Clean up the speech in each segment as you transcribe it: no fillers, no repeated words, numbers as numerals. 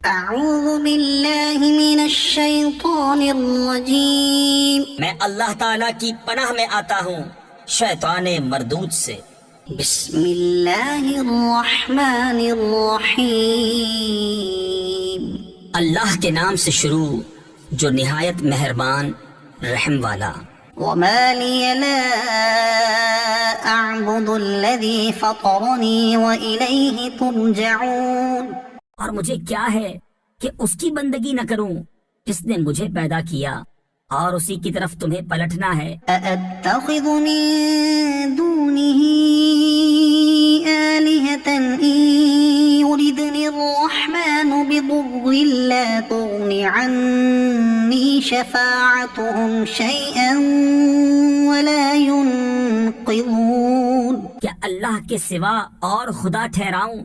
اعوذ باللہ من الشیطان الرجیم، میں اللہ تعالیٰ کی پناہ میں آتا ہوں شیطان مردود سے۔ بسم اللہ الرحمن الرحیم، اللہ کے نام سے شروع جو نہایت مہربان رحم والا۔ وما لی لا اعبد الذی فطرنی وإلیہ ترجعون، اور مجھے کیا ہے کہ اس کی بندگی نہ کروں جس نے مجھے پیدا کیا اور اسی کی طرف تمہیں پلٹنا ہے۔ ااتخذ من دونه آلهة ان يردني الرحمن بضر لا تغن عني شفاعتهم شيئا ولا ينقذون، کیا اللہ کے سوا اور خدا ٹھہراؤں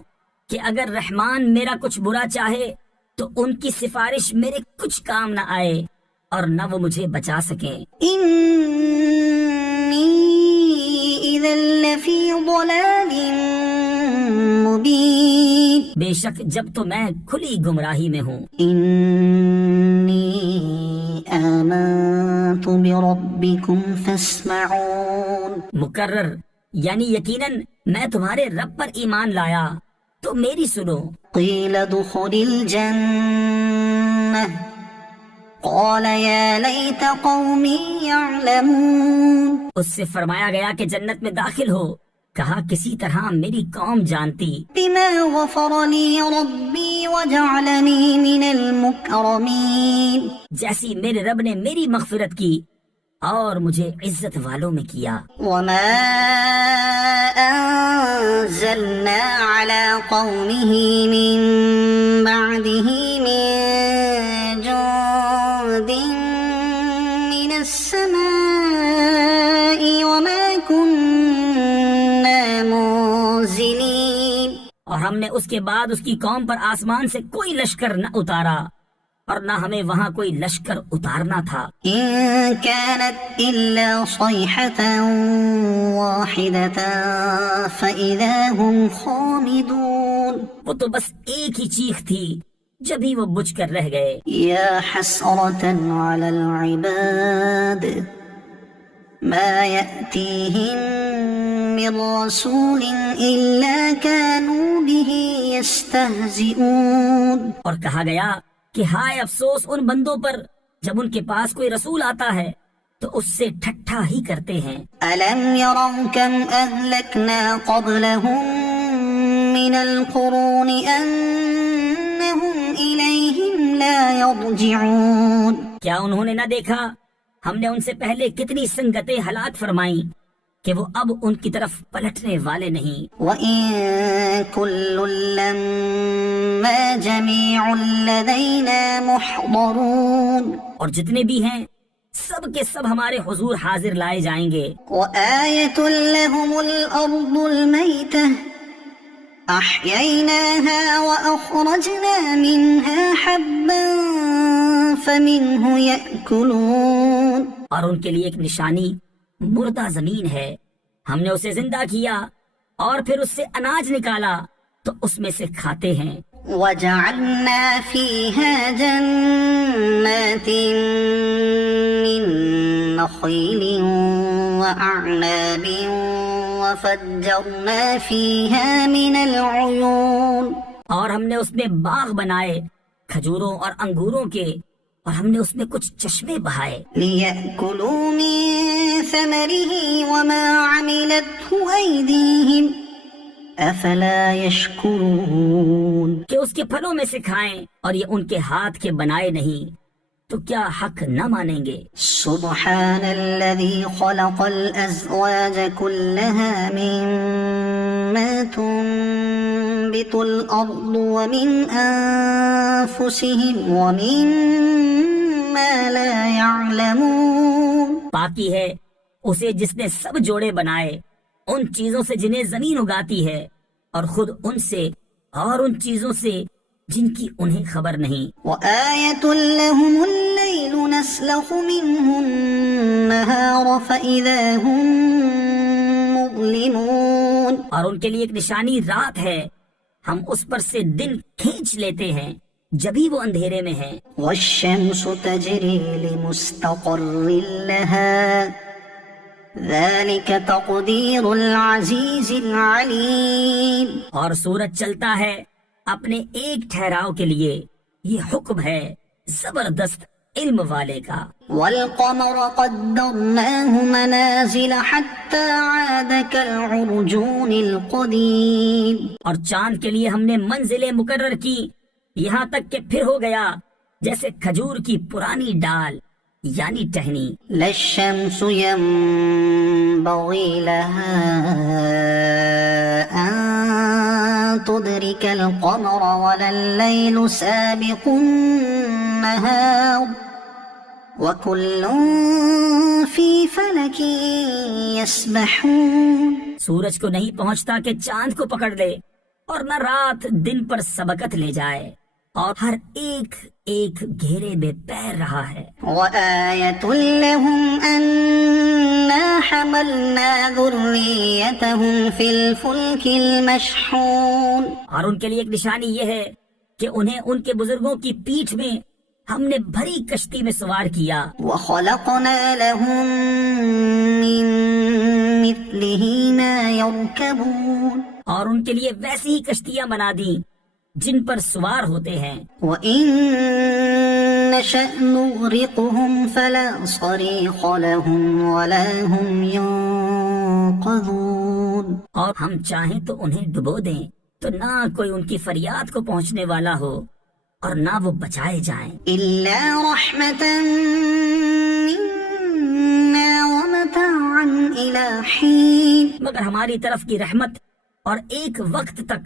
کہ اگر رحمان میرا کچھ برا چاہے تو ان کی سفارش میرے کچھ کام نہ آئے اور نہ وہ مجھے بچا سکیں۔ انی اذا لفی ضلال مبین، بے شک جب تو میں کھلی گمراہی میں ہوں۔ انی آمنت بربکم فاسمعون، مقرر یعنی یقیناً میں تمہارے رب پر ایمان لایا تو میری سنو۔ قیل ادخل الجنہ قال یا لیت قومی یعلمون، اس سے فرمایا گیا کہ جنت میں داخل ہو، کہا کسی طرح میری قوم جانتی۔ بما غفر لی ربی وجعلنی من المکرمین، جیسی میرے رب نے میری مغفرت کی اور مجھے عزت والوں میں کیا۔ وما انزلنا على قومه من بعده من جند من السماء وما كنا منزلين، اور ہم نے اس کے بعد اس کی قوم پر آسمان سے کوئی لشکر نہ اتارا اور نہ ہمیں وہاں کوئی لشکر اتارنا تھا۔ إن كانت إلا صيحة واحدة فإذا هم خامدون، وہ تو بس ایک ہی چیخ تھی جبھی وہ بجھ کر رہ گئے۔ يا حسرة على العباد ما يأتيهم من رسول إلا كانوا به يستهزئون، اور کہا گیا کہ ہائے افسوس ان بندوں پر جب ان کے پاس کوئی رسول آتا ہے تو اس سے ٹھٹھا ہی کرتے ہیں۔ ألم يروا كم أهلكنا قبلهم من القرون أنهم إليهم لا يرجعون، کیا انہوں نے نہ دیکھا ہم نے ان سے پہلے کتنی سنگتیں ہلاک فرمائیں کہ وہ اب ان کی طرف پلٹنے والے نہیں۔ وَإِن كُلٌّ لَّمَّا جَمِيعٌ لَّدَيْنَا مُحْضَرُونَ، اور جتنے بھی ہیں سب کے سب ہمارے حضور حاضر لائے جائیں گے۔ وَآيَةٌ لَّهُمُ الْأَرْضُ الْمَيْتَةُ أَحْيَيْنَاهَا وَأَخْرَجْنَا مِنْهَا حَبًّا فَمِنْهُ يَأْكُلُونَ، اور ان کے لیے ایک نشانی مردہ زمین ہے، ہم نے اسے زندہ کیا اور پھر اس سے اناج نکالا تو اس میں سے کھاتے ہیں۔ وَجَعَلْنَا فِيهَا جَنَّاتٍ مِّن نَّخِيلٍ وَأَعْنَابٍ وَفَجَّرْنَا فِيهَا مِنَ الْعُيُونِ، اور ہم نے اس میں باغ بنائے کھجوروں اور انگوروں کے اور ہم نے اس میں کچھ چشمے بہائے۔ لِيَأْكُلُوا مِن ثَمَرِهِ وَمَا عَمِلَتْهُ أَيْدِيهِمْ أَفَلَا يَشْكُرُونَ، کہ اس کے پھلوں میں سے کھائیں اور یہ ان کے ہاتھ کے بنائے نہیں تو کیا حق نہ مانیں گے۔ سبحان الذي خلق الأزواج كلها مما تنبت الأرض ومن أنفسهم ومما لا يعلمون، پاکی ہے اسے جس نے سب جوڑے بنائے ان چیزوں سے جنہیں زمین اگاتی ہے اور خود ان سے اور ان چیزوں سے جن کی انہیں خبر نہیں۔ وآية لهم الليل نسلخ منه النهار فإذا هم مظلمون، اور ان کے لیے ایک نشانی رات ہے، ہم اس پر سے دن کھینچ لیتے ہیں جبھی وہ اندھیرے میں ہیں۔ والشمس تجری لمستقر لها ذلك تقدیر العزیز العلیم، اور سورج چلتا ہے اپنے ایک ٹھہراؤ کے لیے، یہ حکم ہے زبردست علم والے کا۔ والقمر قدرناه منازل حتى عاد كالعرجون القديم، اور چاند کے لیے ہم نے منزلیں مقرر کی یہاں تک کہ پھر ہو گیا جیسے کھجور کی پرانی ڈال یعنی ٹہنی۔ لا الشمس ينبغي لها أن تدرك القمر ولا الليل سابق النهار وكل في فلك يسبحون، سورج کو نہیں پہنچتا کہ چاند کو پکڑ لے، اور نہ رات دن پر سبقت لے جائے، اور ہر ایک ایک گھیرے میں پیر رہا ہے۔ وآية لهم أنا حملنا ذريتهم في الفلك المشحون، اور ان کے لیے ایک نشانی یہ ہے کہ انہیں ان کے بزرگوں کی پیٹھ میں ہم نے بھری کشتی میں سوار کیا۔ وخلقنا لهم من مثله ما يركبون، اور ان کے لیے ویسی ہی کشتیاں بنا دی جن پر سوار ہوتے ہیں۔ وإن نشأ نغرقهم فلا صريخ لهم ولا هم ينقذون، اور ہم چاہیں تو انہیں ڈبو دیں تو نہ کوئی ان کی فریاد کو پہنچنے والا ہو اور نہ وہ بچائے جائیں۔ إلا رحمة منا ومتاعا إلى حين، مگر ہماری طرف کی رحمت اور ایک وقت تک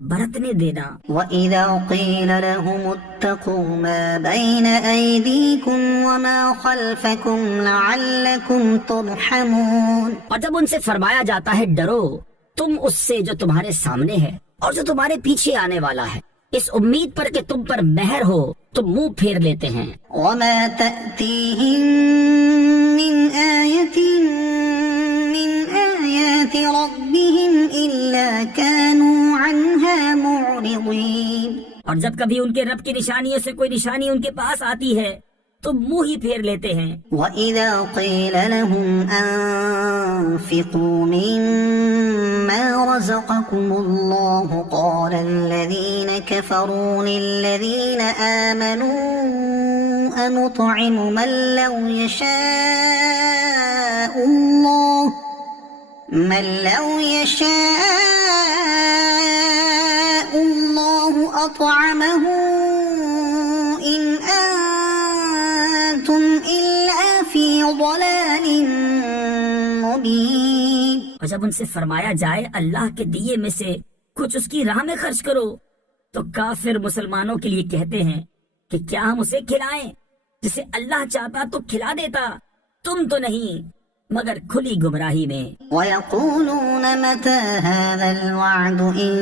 برتنے دینا۔ وإذا قيل لهم اتقوا ما بين أيديكم وما خلفكم لعلكم ترحمون، اور جب ان سے فرمایا جاتا ہے ڈرو تم اس سے جو تمہارے سامنے ہے اور جو تمہارے پیچھے آنے والا ہے، اس امید پر کہ تم پر مہر ہو تو منہ پھیر لیتے ہیں۔ وما تأتيهم من آية من آيات ربهم إلا كانوا عنها معرضين، اور جب کبھی ان کے رب کی نشانیوں سے کوئی نشانی ان کے پاس آتی ہے تو منہ ہی پھیر لیتے ہیں۔ وإذا قيل لهم أنفقوا مما رزقكم الله قال الذين كفروا للذين آمنوا أنطعم من لو يشاء الله أطعمه إن أنتم إلا في ضلال مبين، اور جب ان سے فرمایا جائے اللہ کے دیے میں سے کچھ اس کی راہ میں خرچ کرو تو کافر مسلمانوں کے لیے کہتے ہیں کہ کیا ہم اسے کھلائیں جسے اللہ چاہتا تو کھلا دیتا، تم تو نہیں مگر کھلی گمراہی میں۔ ويقولون متى هذا الوعد إن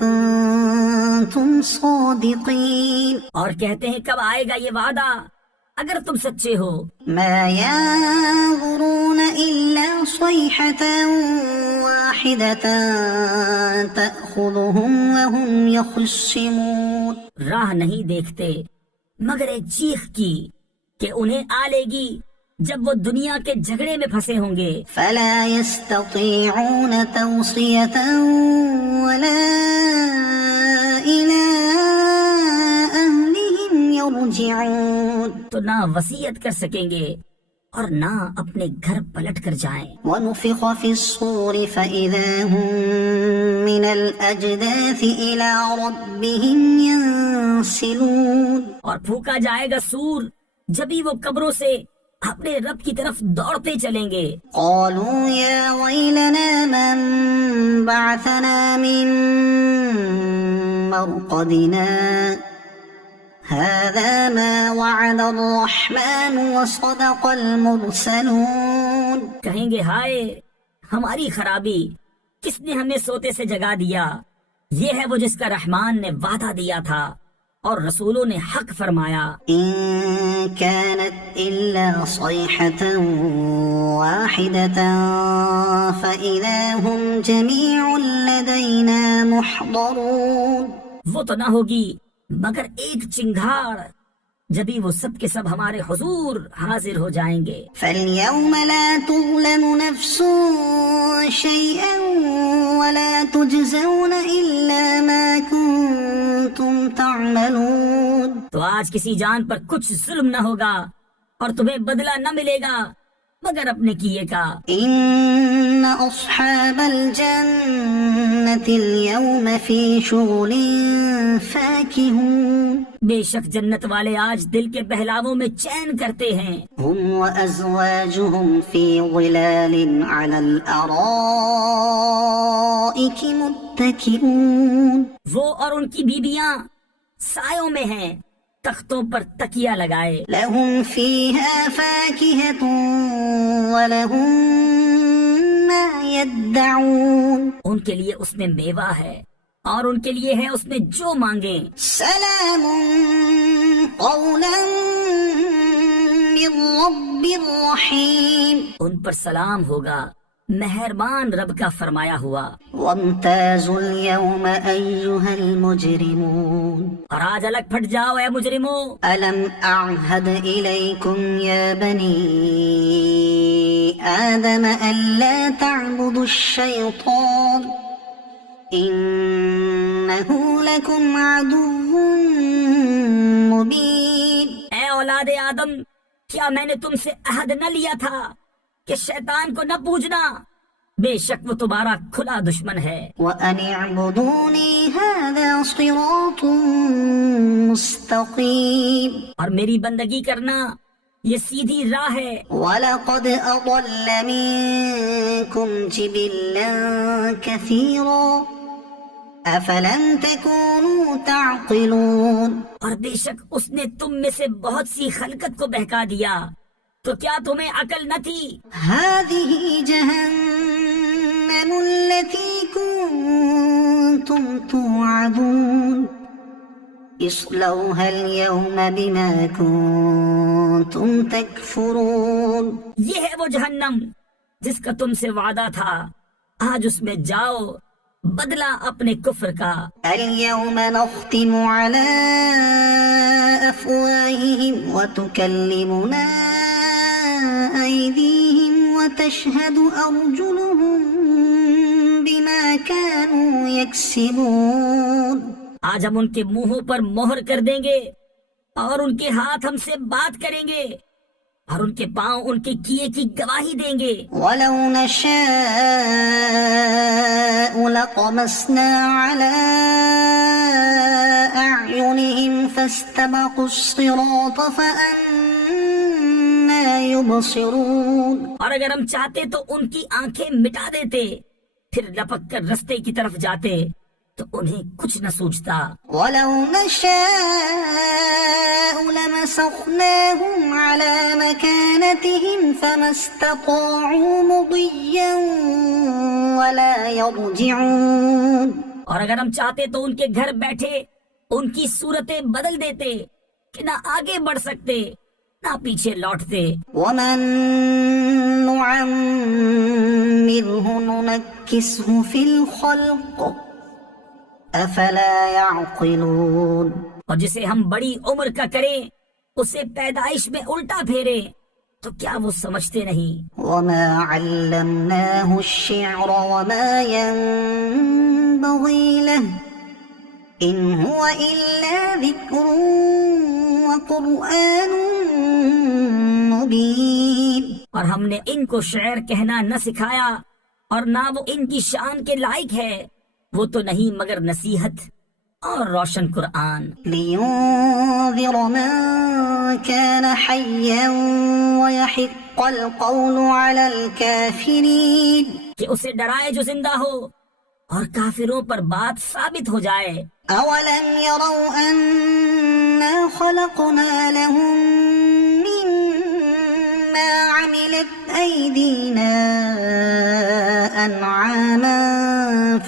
كنتم صادقين، اور کہتے ہیں کب آئے گا یہ وعدہ اگر تم سچے ہو۔ ما ينظرون إلا صيحة واحدة تأخذهم وهم يخصمون، راہ نہیں دیکھتے مگر ایک چیخ کی کہ انہیں آ لے گی جب وہ دنیا کے جھگڑے میں پھنسے ہوں گے۔ فلا يستطيعون توصية ولا إلى أهلهم يرجعون، تو نہ وصیت کر سکیں گے اور نہ اپنے گھر پلٹ کر جائیں۔ ونفخ في الصور فإذا هم من الأجداث إلى ربهم ينسلون، اور پھونکا جائے گا سور جبھی وہ قبروں سے اپنے رب کی طرف دوڑتے چلیں گے۔ قالوا يا ويلنا من بعثنا من مرقدنا هذا ما وعد الرحمن وصدق المرسلون، کہیں گے ہائے ہماری خرابی، کس نے ہمیں سوتے سے جگا دیا، یہ ہے وہ جس کا رحمان نے وعدہ دیا تھا اور رسولوں نے حق فرمایا۔ إن كانت إلا صيحة واحدة فإذا هم جميع لدينا محضرون، وہ تو نہ ہوگی مگر ایک چنگھاڑ، جبھی وہ سب کے سب ہمارے حضور حاضر ہو جائیں گے۔ فَالْيَوْمَ لَا تُظْلَمُ نَفْسٌ شَيْئًا وَلَا تُجْزَوْنَ إِلَّا مَا كُنتُمْ تَعْمَلُونَ۔ تو آج کسی جان پر کچھ ظلم نہ ہوگا اور تمہیں بدلہ نہ ملے گا مگر اپنے کیے کا۔ إِنَّ أَصْحَابَ الْجَنَّةِ الْيَوْمَ فِي شُغُلٍ فَاكِهُونَ۔ بے شک جنت والے آج دل کے بہلاووں میں چین کرتے ہیں۔ هُمْ وَأَزْوَاجُهُمْ فِي ظِلَالٍ عَلَى الْأَرَائِكِ مُتَّكِئُونَ۔ وہ اور ان کی بیویاں سایوں میں ہیں، تختوں پر تکیہ لگائے۔ لَهُمْ فِيهَا فَاكِهَةٌ وَلَهُمْ مَا يَدَّعُونَ۔ ان کے لیے اس میں میوہ ہے اور ان کے لیے ہے اس میں جو مانگیں۔ سلام قولا من رب الرحیم۔ ان پر سلام ہوگا مہربان رب کا فرمایا ہوا۔ وامتازوا اليوم أيها المجرمون۔ اور آج الگ پھٹ جاؤ اے مجرموں۔ ألم أعهد إليكم يا بني آدم ألا تعبدوا الشيطان إنه لكم عدو مبين۔ اے اولاد آدم، کیا میں نے تم سے عہد نہ لیا تھا کہ شیطان کو نہ پوجنا؟ بے شک وہ تمہارا کھلا دشمن ہے۔ وَأَنِ اعْبُدُونِي هَذَا صِرَاطٌ مُسْتَقِيمٌ۔ اور میری بندگی کرنا یہ سیدھی راہ ہے۔ وَلَقَدْ أَضَلَّ مِنكُمْ جِبِلًّا كَثِيرًا أَفَلَمْ تَكُونُوا تَعْقِلُونَ۔ اور بے شک اس نے تم میں سے بہت سی خلقت کو بہکا دیا، تو کیا تمہیں عقل نہ تھی؟ هَذِهِ جَهَنَّمُ الَّتِي كُنتُمْ تُوعَدُونَ اصْلَوْهَا الْيَوْمَ بِمَا كُنتُمْ تَكْفُرُونَ۔ یہ ہے وہ جہنم جس کا تم سے وعدہ تھا، آج اس میں جاؤ، بدلہ اپنے کفر کا۔ اليوم نختم على أفواههم وتكلمنا أيديهم وتشهد أرجلهم بما كانوا يكسبون۔ آج ہم ان کے منہوں پر مہر کر دیں گے اور ان کے ہاتھ ہم سے بات کریں گے اور ان کے پاؤں ان کے کیے کی گواہی دیں گے۔ ولو نشاء لطمسنا على أعينهم فاستبقوا الصراط فأنى يبصرون۔ اور اگر ہم چاہتے تو ان کی آنکھیں مٹا دیتے، پھر لپک کر رستے کی طرف جاتے تو انہیں کچھ نہ سوچتا۔ ولو نشاء لمسخناهم على مكانتهم فما استطاعوا مضيا ولا يرجعون۔ اور اگر ہم چاہتے تو ان کے گھر بیٹھے ان کی صورتیں بدل دیتے کہ نہ آگے بڑھ سکتے نہ پیچھے لوٹتے۔ ومن نعمره ننكسه في الخلق افلا يعقلون۔ اور جسے ہم بڑی عمر کا کریں، اسے پیدائش میں الٹا پھیرے تو کیا وہ سمجھتے نہیں؟ وما علمناه الشعر وما ينبغي له ان هو الا ذكر وقرآن مبين۔ اور ہم نے ان کو شعر کہنا نہ سکھایا اور نہ وہ ان کی شان کے لائق ہے، وہ تو نہیں مگر نصیحت اور روشن قرآن۔ لينذر من كان حيا ويحق القول على الكافرين۔ کہ اسے ڈرائے جو زندہ ہو اور کافروں پر بات ثابت ہو جائے۔ أولم يروا أنا خلقنا لهم مما عملت أيدينا أنعاما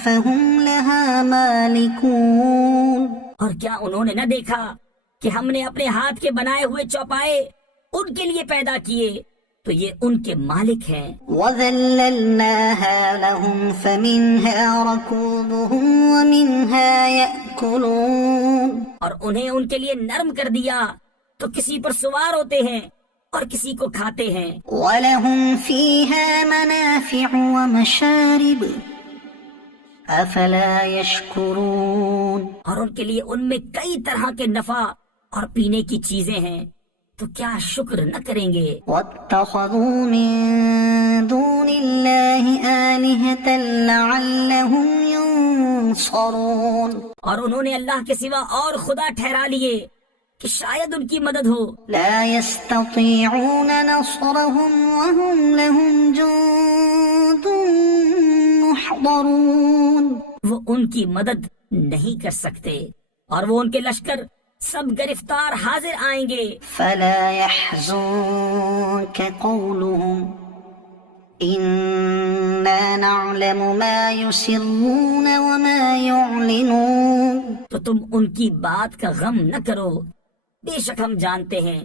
فهم لها مالكون۔ اور کیا انہوں نے نہ دیکھا کہ ہم نے اپنے ہاتھ کے بنائے ہوئے چوپائے ان کے لیے پیدا کیے تو یہ ان کے مالک ہیں. وَذَلَّلْنَاهَا لَهُمْ فَمِنْهَا رَكُوبُهُمْ وَمِنْهَا يَأْكُلُونَ. اور انہیں ان کے لیے نرم کر دیا تو کسی پر سوار ہوتے ہیں اور کسی کو کھاتے ہیں. وَلَهُمْ فِيهَا مَنَافِعُ وَمَشَارِبُ أَفَلَا يَشْكُرُونَ. اور ان کے لیے ان میں کئی طرح کے نفع اور پینے کی چیزیں ہیں تو کیا شکر نہ کریں گے. وَاتَّخَذُوا مِن دُونِ اللَّهِ آلِهَةً لَعَلَّهُمْ يُنصَرُونَ. اور انہوں نے اللہ کے سوا اور خدا ٹھہرا لیے کہ شاید ان کی مدد ہو. لَا يَسْتَطِيعُونَ نَصْرَهُمْ وَهُمْ لَهُمْ جُندٌ مُحْضَرُونَ. وہ ان کی مدد نہیں کر سکتے اور وہ ان کے لشکر سب گرفتار حاضر آئیں گے. فَلَا يَحْزُنكَ قَوْلُهُمْ إِنَّا نَعْلَمُ مَا يُسِرُّونَ وَمَا يُعْلِنُونَ. تو تم ان کی بات کا غم نہ کرو، بے شک ہم جانتے ہیں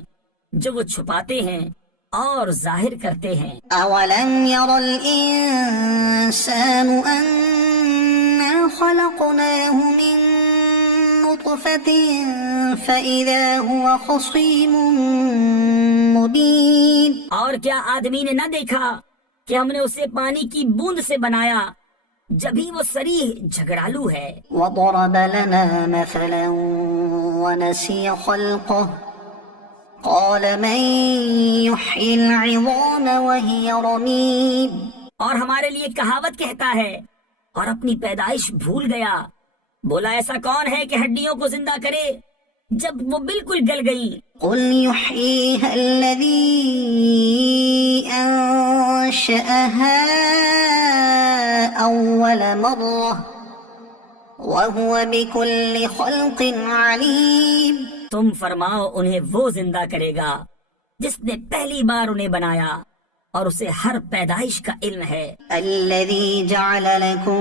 جو وہ چھپاتے ہیں اور ظاہر کرتے ہیں. أَوَلَمْ يَرَ الْإِنسَانُ أَنَّا خَلَقْنَاهُ مِن نُطْفَةٍ فَإِذَا هُوَ خَصِيمٌ مُبِينٌ. اور کیا آدمی نے نہ دیکھا کہ ہم نے اسے پانی کی بوند سے بنایا جبھی وہ صریح جھگڑالو ہے. وَضَرَبَ لَنَا مَثَلًا وَنَسِيَ خَلْقَهُ قَالَ مَن يُحْيِي الْعِظَامَ وَهِيَ رَمِيمٌ. اور ہمارے لیے کہاوت کہتا ہے اور اپنی پیدائش بھول گیا. بولا ایسا کون ہے کہ ہڈیوں کو زندہ کرے جب وہ بالکل گل گئی. قُلْ يُحْيِيهَا الَّذِي أَنشَأَهَا أَوَّلَ مَرَّةٍ وَهُوَ بِكُلِّ خَلْقٍ عَلِيمٌ. تم فرماؤ انہیں وہ زندہ کرے گا جس نے پہلی بار انہیں بنایا اور اسے ہر پیدائش کا علم ہے. الَّذِي جَعَلَ لَكُم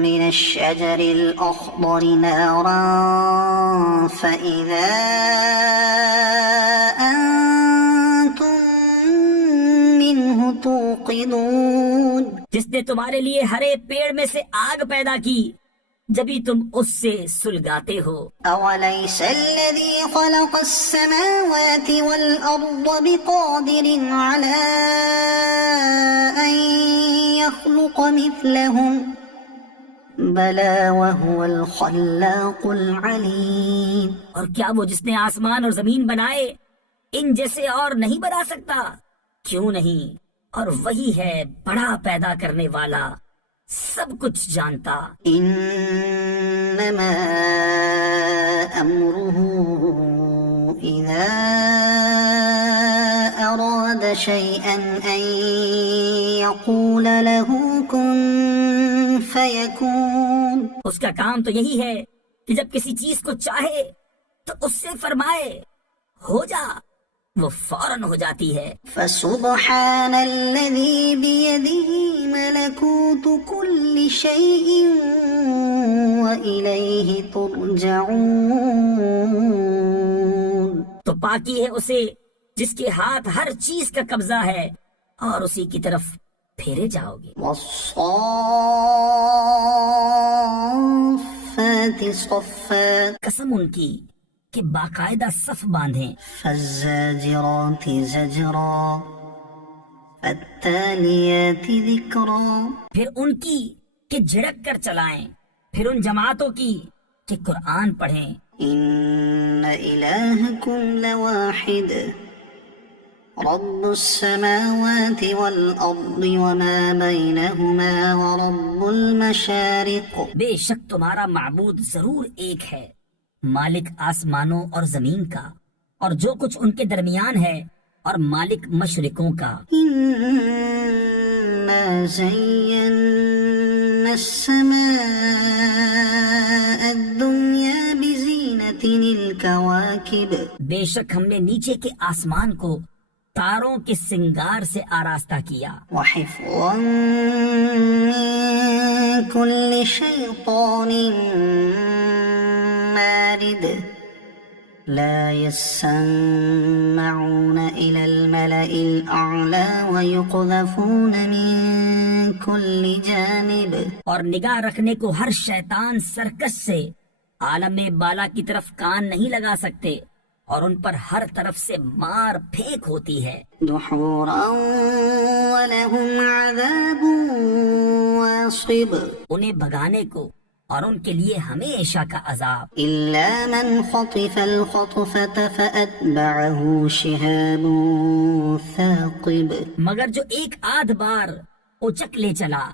مِّنَ الشَّجَرِ الْأَخْضَرِ نَارًا فَإِذَا أَنتُم مِّنْهُ تُوقِدُونَ. جس نے تمہارے لیے ہرے پیڑ میں سے آگ پیدا کی جبھی تم اس سے سلگاتے ہو. أَوَلَيْسَ الَّذِي خَلَقَ السَّمَاوَاتِ وَالْأَرْضَ بِقَادِرٍ عَلَىٰ أَن يَخْلُقَ مِثْلَهُم بَلَىٰ وَهُوَ الْخَلَّاقُ الْعَلِيمُ. اور کیا وہ جس نے آسمان اور زمین بنائے ان جیسے اور نہیں بنا سکتا؟ کیوں نہیں، اور وہی ہے بڑا پیدا کرنے والا، سب کچھ جانتا. إِنَّمَا أَمْرُهُ إِذَا أَرَادَ شَيْئًا أَن يَقُولَ لَهُ كُن فَيَكُونُ. اس کا کام تو یہی ہے کہ جب کسی چیز کو چاہے تو اس سے فرمائے ہو جا، وہ فوراً ہو جاتی ہے. فَسُبْحَانَ الَّذِي بِيَدِهِ مَلَكُوتُ كُلِّ شَيْءٍ وَإِلَيْهِ تُرْجَعُونَ. تو پاکی ہے اسے جس کے ہاتھ ہر چیز کا قبضہ ہے اور اسی کی طرف پھیرے جاؤ گے. وَالصَّافَّاتِ صَفًّا. قسم ان کی کہ باقاعدہ صف باندھیں. فَالزَّاجِرَاتِ زَجْرًا فَالتَّالِيَاتِ ذِكْرًا. پھر ان کی کہ جھڑک کر چلائیں، پھر ان جماعتوں کی کہ قرآن پڑھیں. إِنَّ إِلَٰهَكُمْ لَوَاحِدٌ رَبُّ السَّمَاوَاتِ وَالْأَرْضِ وَمَا بَيْنَهُمَا وَرَبُّ الْمَشَارِقِ. بے شک تمہارا معبود ضرور ایک ہے، مالک آسمانوں اور زمین کا اور جو کچھ ان کے درمیان ہے، اور مالک مشرقوں کا. إِنَّا زَيَّنَّا السَّمَاءَ الدُّنْيَا بِزِينَةٍ الْكَوَاكِبِ. بے شک ہم نے نیچے کے آسمان کو تاروں کے سنگار سے آراستہ کیا. وَحِفْظًا مِّن كُلِّ شَيْطَانٍ مَارِدٍ لا يسمعون إلى الملأ الأعلى ويقذفون من كل جانب. اور نگاہ رکھنے کو ہر شیطان سرکش سے عالم بالا کی طرف کان نہیں لگا سکتے، اور ان پر ہر طرف سے مار پھینک ہوتی ہے. دحورا ولهم عذاب واصب. انہیں بھگانے کو اور ان کے لیے ہمیشہ کا عذاب. إلا من خطف الخطفة فأتبعه شهاب ثاقب. مگر جو ایک آدھ بار اچک لے چلا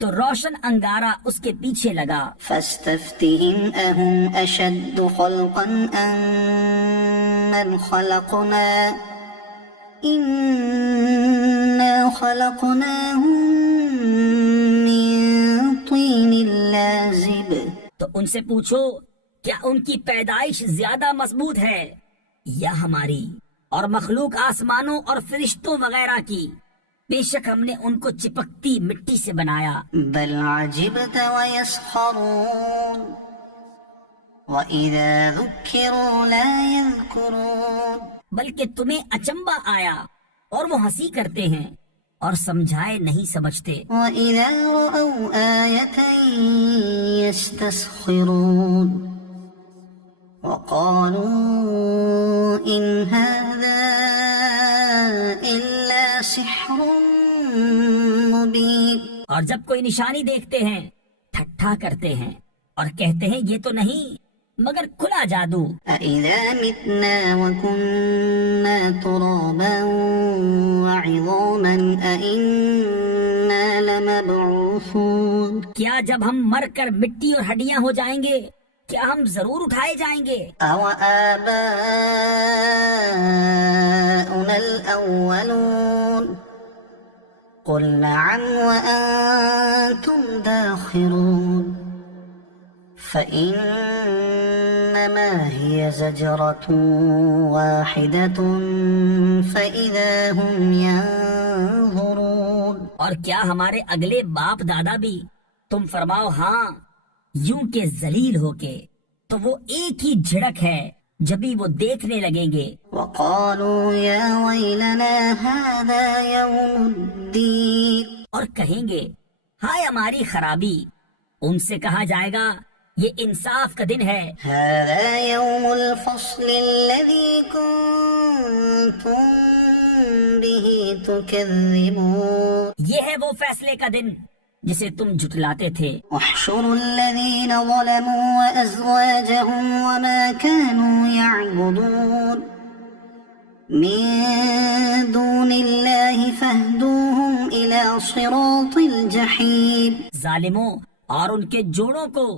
تو روشن انگارہ اس کے پیچھے لگا. فاستفتهم أهم أشد خلقا أم من خلقنا إنا خلقناهم من طين لازب. تو ان سے پوچھو کیا ان کی پیدائش زیادہ مضبوط ہے یا ہماری؟ اور مخلوق آسمانوں اور فرشتوں وغیرہ کی، بے شک ہم نے ان کو چپکتی مٹی سے بنایا. بل عجبت ويسخرون وإذا ذكروا لا يذكرون. بلکہ تمہیں اچنبا آیا اور وہ ہنسی کرتے ہیں اور سمجھائے نہیں سمجھتے. وإذا رأوا آية يستسخرون وقالوا إن هذا إلا سحر مبين. اور جب کوئی نشانی دیکھتے ہیں ٹھٹھا کرتے ہیں اور کہتے ہیں یہ تو نہیں مگر کھلا جادو. أإذا متنا وكنا ترابا وعظاما أإنا لمبعوثون. کیا جب ہم مر کر مٹی اور ہڈیاں ہو جائیں گے کیا ہم ضرور اٹھائے جائیں گے؟ أَوَآبَاؤُنَا الْأَوَّلُونَ قُلْ نَعَمْ وَأَنْتُمْ دَاخِرُونَ. فَإِنَّمَا هِيَ زَجْرَةٌ وَاحِدَةٌ فَإِذَا هُمْ يَنظُرُونَ. اور کیا ہمارے اگلے باپ دادا بھی؟ تم فرماؤ ہاں، یوں کہ ذلیل ہو کے، تو وہ ایک ہی جھڑک ہے جبھی وہ دیکھنے لگیں گے. وَقَالُوا يَا وَيْلَنَا هَذَا يَوْمُ الدِّينِ. اور کہیں گے ہائے ہماری خرابی. ان سے کہا جائے گا یہ انصاف کا دن ہے. هَذَا يَوْمُ الْفَصْلِ الَّذِي كُنْتُمْ بِهِ تُكَذِّبُونَ. یہ ہے وہ فیصلے کا دن جسے تم جھٹلاتے تھے. احشروا الذين ظلموا وأزواجهم وما كانوا يعبدون من دون الله فاهدوهم إلى صراط الجحيم. ظالموں اور ان کے جوڑوں کو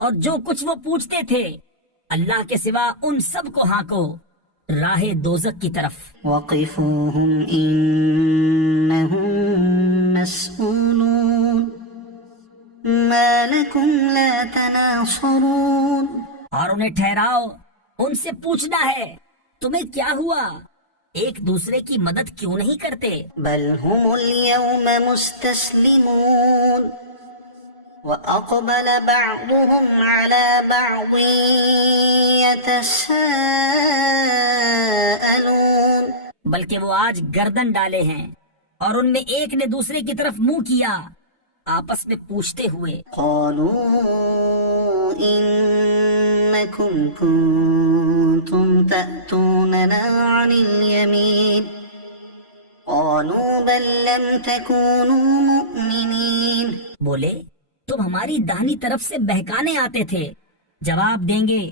اور جو کچھ وہ پوچھتے تھے اللہ کے سوا ان سب کو ہانکو راہ دوزخ کی طرف. وقفوهم إنهم مسؤولون ما لكم لا تناصرون. اور انہیں ٹھہراؤ، ان سے پوچھنا ہے تمہیں کیا ہوا، ایک دوسرے کی مدد کیوں نہیں کرتے؟ بل هم اليوم مستسلمون وأقبل بعضهم على بعض يتساءلون. بلکہ وہ آج گردن ڈالے ہیں اور ان میں ایک نے دوسرے کی طرف منہ کیا آپس میں پوچھتے ہوئے. قالوا إنكم كنتم تأتوننا عن اليمين قالوا بل لم تكونوا مؤمنين. بولے تم ہماری داہنی طرف سے بہکانے آتے تھے. جواب دیں گے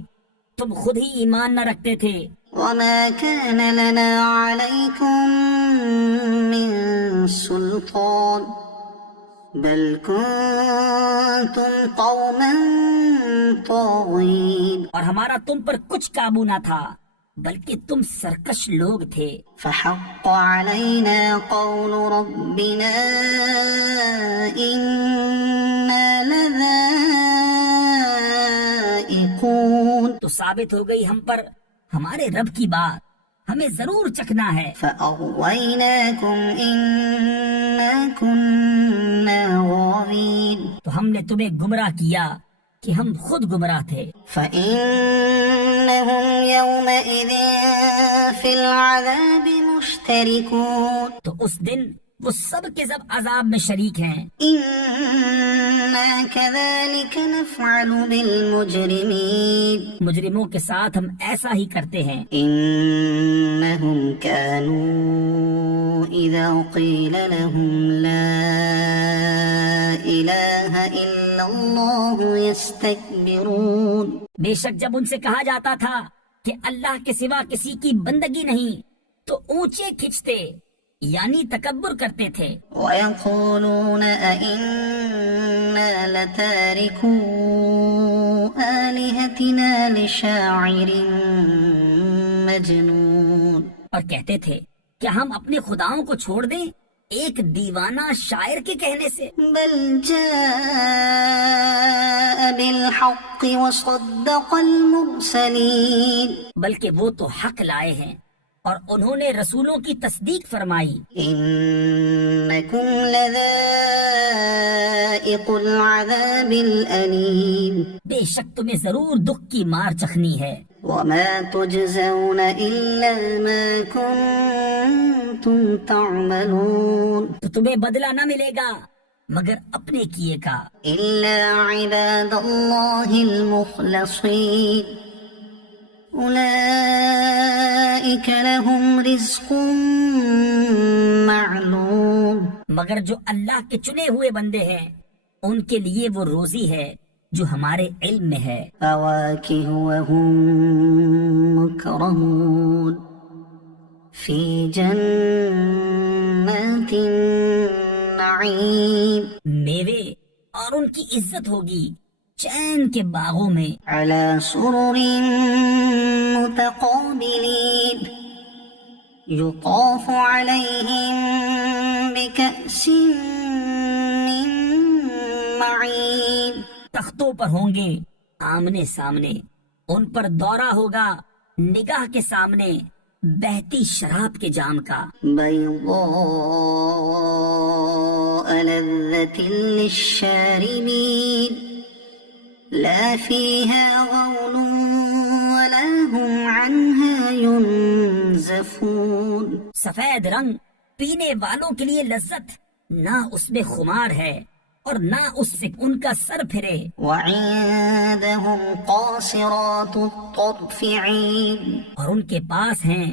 تم خود ہی ایمان نہ رکھتے تھے. وما كان لنا عليكم من سلطان بل كنتم قوما طاغين. اور ہمارا تم پر کچھ قابو نہ تھا بلکہ تم سرکش لوگ تھے. فحق علينا قول ربنا إنا لذائقون. تو ثابت ہو گئی ہم پر ہمارے رب کی بات، ہمیں ضرور چکھنا ہے. فأغويناكم إنا كنا غاوين. تو ہم نے تمہیں گمراہ کیا کہ ہم خود گمراہ تھے. فإنهم يومئذ في العذاب مشتركون تو اس دن وہ سب کے سب عذاب میں شریک ہیں. إنا كذلك نفعل بالمجرمين مجرموں کے ساتھ ہم ایسا ہی کرتے ہیں. إنهم كانوا إذا قيل لهم لا إله إلا الله يستكبرون بے شک جب ان سے کہا جاتا تھا کہ اللہ کے سوا کسی کی بندگی نہیں تو اونچے کھچتے یعنی تکبر کرتے تھے. ويقولون أئنا لتاركو آلهتنا لشاعر مجنون اور کہتے تھے کہ ہم اپنے خداؤں کو چھوڑ دیں ایک دیوانہ شاعر کے کہنے سے. بل جاء بالحق وصدق المرسلين بلکہ وہ تو حق لائے ہیں اور انہوں نے رسولوں کی تصدیق فرمائی. إنكم لذائق العذاب الأليم بے شک تمہیں ضرور دکھ کی مار چکھنی ہے. وما تجزون إلا ما كنتم تعملون تو تمہیں بدلہ نہ ملے گا مگر اپنے کیے کا. إلا عباد الله المخلصين أولئك لهم رزق معلوم مگر جو اللہ کے چنے ہوئے بندے ہیں ان کے لیے وہ روزی ہے جو ہمارے علم میں ہے. فواكه وهم مكرمون في جنات النعيم میوے اور ان کی عزت ہوگی چین کے باغوں میں. على سرر متقابلين يطاف عليهم بكأس من معين تختوں پر ہوں گے آمنے سامنے ان پر دورہ ہوگا نگاہ کے سامنے بہتی شراب کے جام کا. بيضاء لذة للشاربين لا فيها غول ولا هم عنها ينزفون سفید رنگ پینے والوں کے لیے لذت نہ اس میں خمار ہے اور نہ اس سے ان کا سر پھرے. وعندهم قاصرات الطرف عين اور ان کے پاس ہیں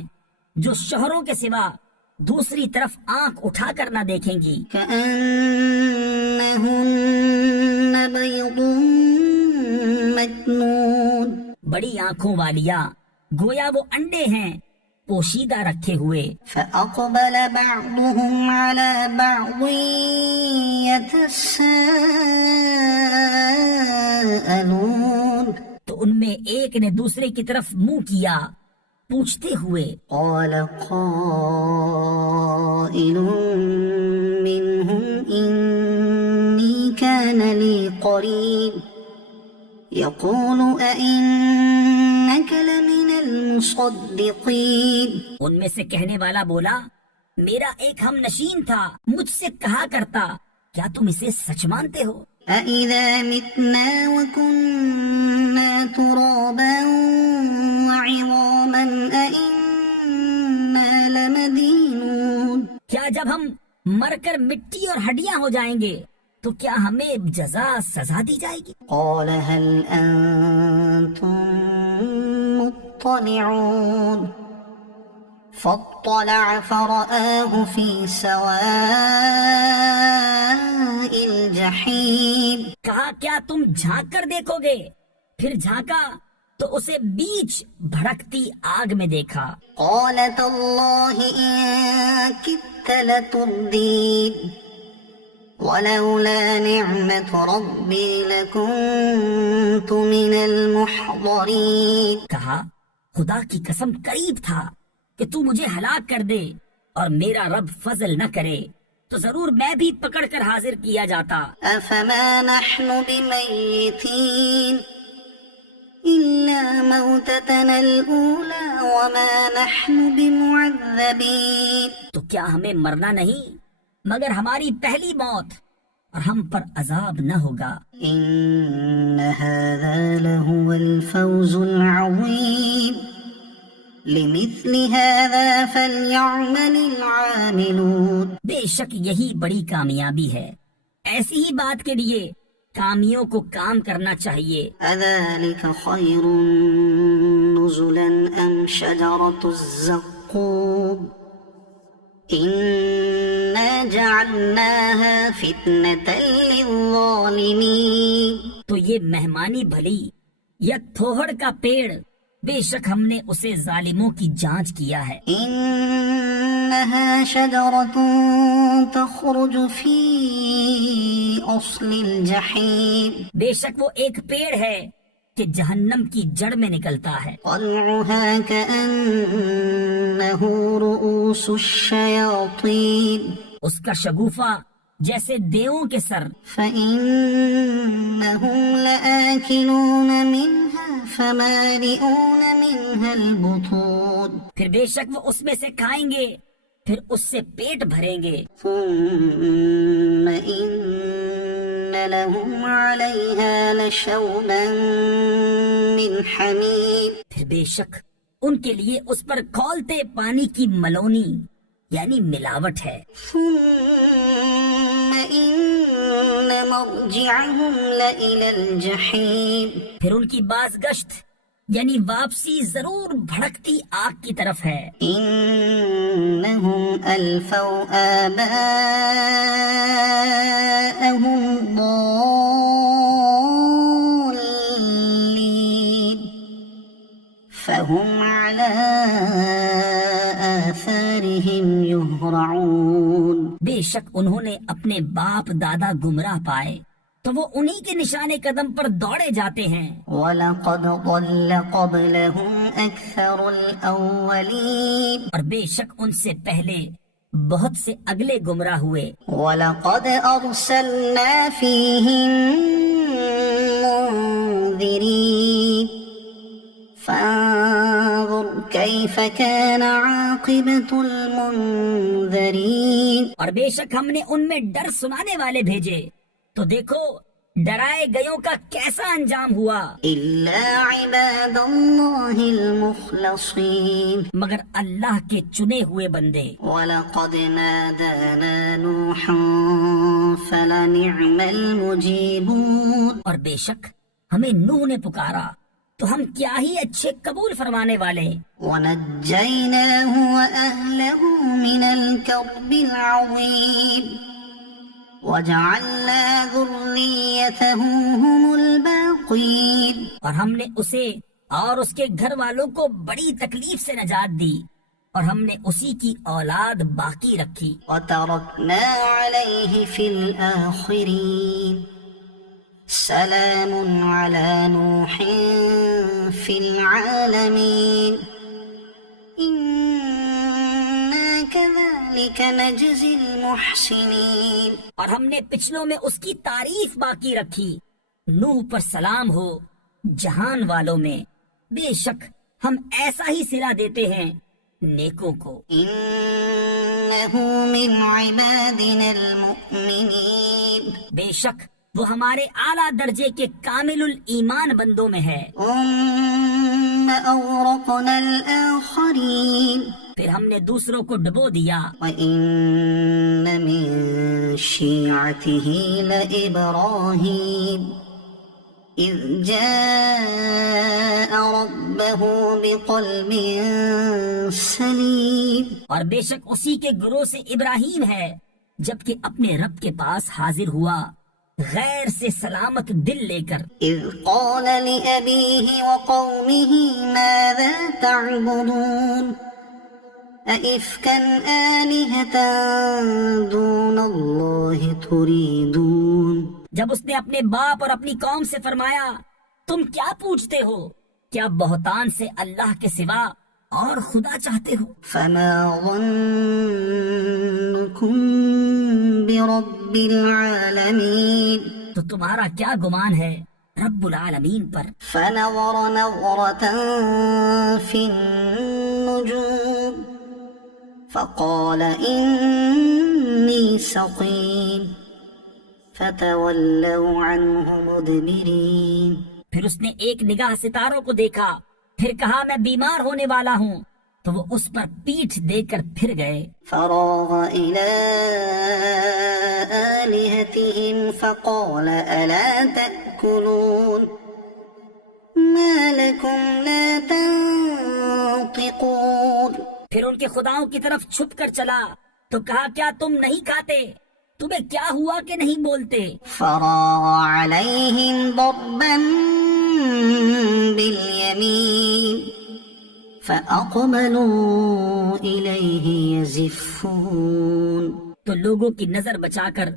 جو شوہروں کے سوا دوسری طرف آنکھ اٹھا کر نہ دیکھیں گی. كأنهن بيض مكنون بڑی آنکھوں والیا گویا وہ انڈے ہیں پوشیدہ رکھے ہوئے. فأقبل بعضهم على بعض يتساءلون تو ان میں ایک نے دوسرے کی طرف منہ کیا پوچھتے ہوئے. قال قائل منهم إني كان لي قرين يقول أئنك لمن المصدقين ان میں سے کہنے والا بولا میرا ایک ہم نشین تھا مجھ سے کہا کرتا کیا تم اسے سچ مانتے ہو. أَإِذَا مِتْنَا وَكُنَّا تُرَابًا وَعِظَامًا أَإِنَّا لَمَدِينُونَ کیا جب ہم مر کر مٹی اور ہڈیاں ہو جائیں گے تو کیا ہمیں جزا سزا دی جائے گی. قال هل أنتم مطلعون فاطلع فرآه في سواء الجحيم کہا کیا تم جھانک کر دیکھو گے پھر جھانکا تو اسے بیچ بھڑکتی آگ میں دیکھا. قال تالله إن كدت لتردين ولولا نعمة ربي لكنت من المحضرين کہا خدا کی قسم قریب تھا کہ تو مجھے ہلاک کر دے اور میرا رب فضل نہ کرے تو ضرور میں بھی پکڑ کر حاضر کیا جاتا. أفما نحن بميتين إلا موتتنا الأولى وما نحن بمعذبين تو کیا ہمیں مرنا نہیں مگر ہماری پہلی موت اور ہم پر عذاب نہ ہوگا. إن هذا لهو الفوز العظيم لمثل هذا فليعمل العاملون بے شک یہی بڑی کامیابی ہے، ایسی ہی بات کے لیے کامیوں کو کام کرنا چاہیے۔ أذلك خير نزلا أم شجرة الزقوم إنا جعلناها فتنة للظالمين تو یہ مہمانی بھلی یا تھوہڑ کا پیڑ، بے شک ہم نے اسے ظالموں کی جانچ کیا ہے۔ إنها شجرة تخرج في أصل الجحيم بے شک وہ ایک پیڑ ہے کہ جہنم کی جڑ میں نکلتا ہے، طلعها كأنه رؤوس الشياطين اس کا شگوفہ جیسے دیووں کے سر، فإنهم لآكلون منها فمالئون منها البطون پھر بے شک وہ اس میں سے کھائیں گے، پھر اس سے پیٹ بھریں گے، ثم إن لهم عليها لشوبا من حميم پھر بے شک ان کے لیے اس پر کھولتے پانی کی ملونی یعنی ملاوٹ ہے، ثم إن مرجعهم لإلى الجحيم پھر ان کی بازگشت یعنی واپسی ضرور بھڑکتی آگ کی طرف ہے۔ إنهم ألفوا آباءهم ضالين فهم على آثارهم يهرعون بے شک انہوں نے اپنے باپ دادا گمراہ پائے تو وہ انہی کے نشان قدم پر دوڑے جاتے ہیں۔ وَلَقَدْ ضَلَّ قَبْلَهُمْ أَكْثَرُ الْأَوَّلِينَ اور بے شک ان سے پہلے بہت سے اگلے گمراہ ہوئے۔ وَلَقَدْ أَرْسَلْنَا فِيهِمْ مُنذِرِينَ فَانظُرْ كَيْفَ كَانَ عَاقِبَةُ الْمُنذَرِينَ اور بے شک ہم نے ان میں ڈر سنانے والے بھیجے تو دیکھو ڈرائے گئیوں کا کیسا انجام ہوا۔ إِلَّا عِبَادَ اللَّهِ الْمُخْلَصِينَ مگر اللہ کے چنے ہوئے بندے۔ وَلَقَدْ نَادَانَا نُوحٌ فَلَنِعْمَ الْمُجِيبُونَ اور بے شک ہمیں نوح نے پکارا تو ہم کیا ہی اچھے قبول فرمانے والے۔ وَنَجَّيْنَاهُ وَأَهْلَهُ مِنَ الْكَرْبِ الْعَظِيمِ وَجَعَلْنَا ذُرِّيَّتَهُ هُمُ الْبَاقِينَ اور ہم نے اسے اور اس کے گھر والوں کو بڑی تکلیف سے نجات دی اور ہم نے اسی کی اولاد باقی رکھی۔ وَتَرَكْنَا عَلَيْهِ فِي الْآخِرِينَ سَلَامٌ عَلَى نُوحٍ فِي الْعَالَمِينَ إِنَّا كَذَلِكَ نَجْزِي الْمُحْسِنِينَ اور ہم نے پچھلوں میں اس کی تعریف باقی رکھی، نوح پر سلام ہو جہان والوں میں، بے شک ہم ایسا ہی صلہ دیتے ہیں نیکوں کو۔ إِنَّهُ مِنْ عِبَادِنَا الْمُؤْمِنِينَ بے شک وہ ہمارے اعلیٰ درجے کے کامل الایمان بندوں میں ہے۔ ثُمَّ أَغْرَقْنَا الْآخَرِينَ پھر ہم نے دوسروں کو ڈبو دیا۔ وَإِنَّ مِن شِيعَتِهِ لَإِبْرَاهِيمَ إِذْ جَاءَ رَبَّهُ بِقَلْبٍ سَلِيمٍ اور بے شک اسی کے گروہ سے ابراہیم ہے جبکہ اپنے رب کے پاس حاضر ہوا غیر سے سلامت دل لے کر۔ إِذْ قَالَ لِأَبِيهِ وَقَوْمِهِ مَاذَا تَعْبُدُونَ أَئِفْكًا آلِهَةً دُونَ اللَّهِ تُرِيدُونَ جب اس نے اپنے باپ اور اپنی قوم سے فرمایا تم کیا پوچھتے ہو، کیا بہتان سے اللہ کے سوا اور خدا چاہتے ہو؟ فَمَا ظَنُّكُم بِرَبِّ الْعَالَمِينَ تو تمہارا کیا گمان ہے رب العالمین پر؟ فَنَظَرَ نَظْرَةً فِي النُّجُومِ فَقَالَ إِنِّي سَقِيمٌ فَتَوَلَّوْا عَنْهُ مُدْبِرِينَ پھر اس نے ایک نگاہ ستاروں کو دیکھا، پھر کہا میں بیمار ہونے والا ہوں، تو وہ اس پر پیٹھ دے کر پھر گئے۔ فراغ إلى آلهتهم فقال ألا تأكلون ما لكم لا تنطقون۔ پھر ان کے خداؤں کی طرف چھپ کر چلا تو کہا کیا تم نہیں کھاتے؟ تمہیں کیا ہوا کہ نہیں بولتے؟ فراغ عليهم ضربا باليمين فأقبلوا إليه يزفون۔ تو لوگوں کی نظر بچا کر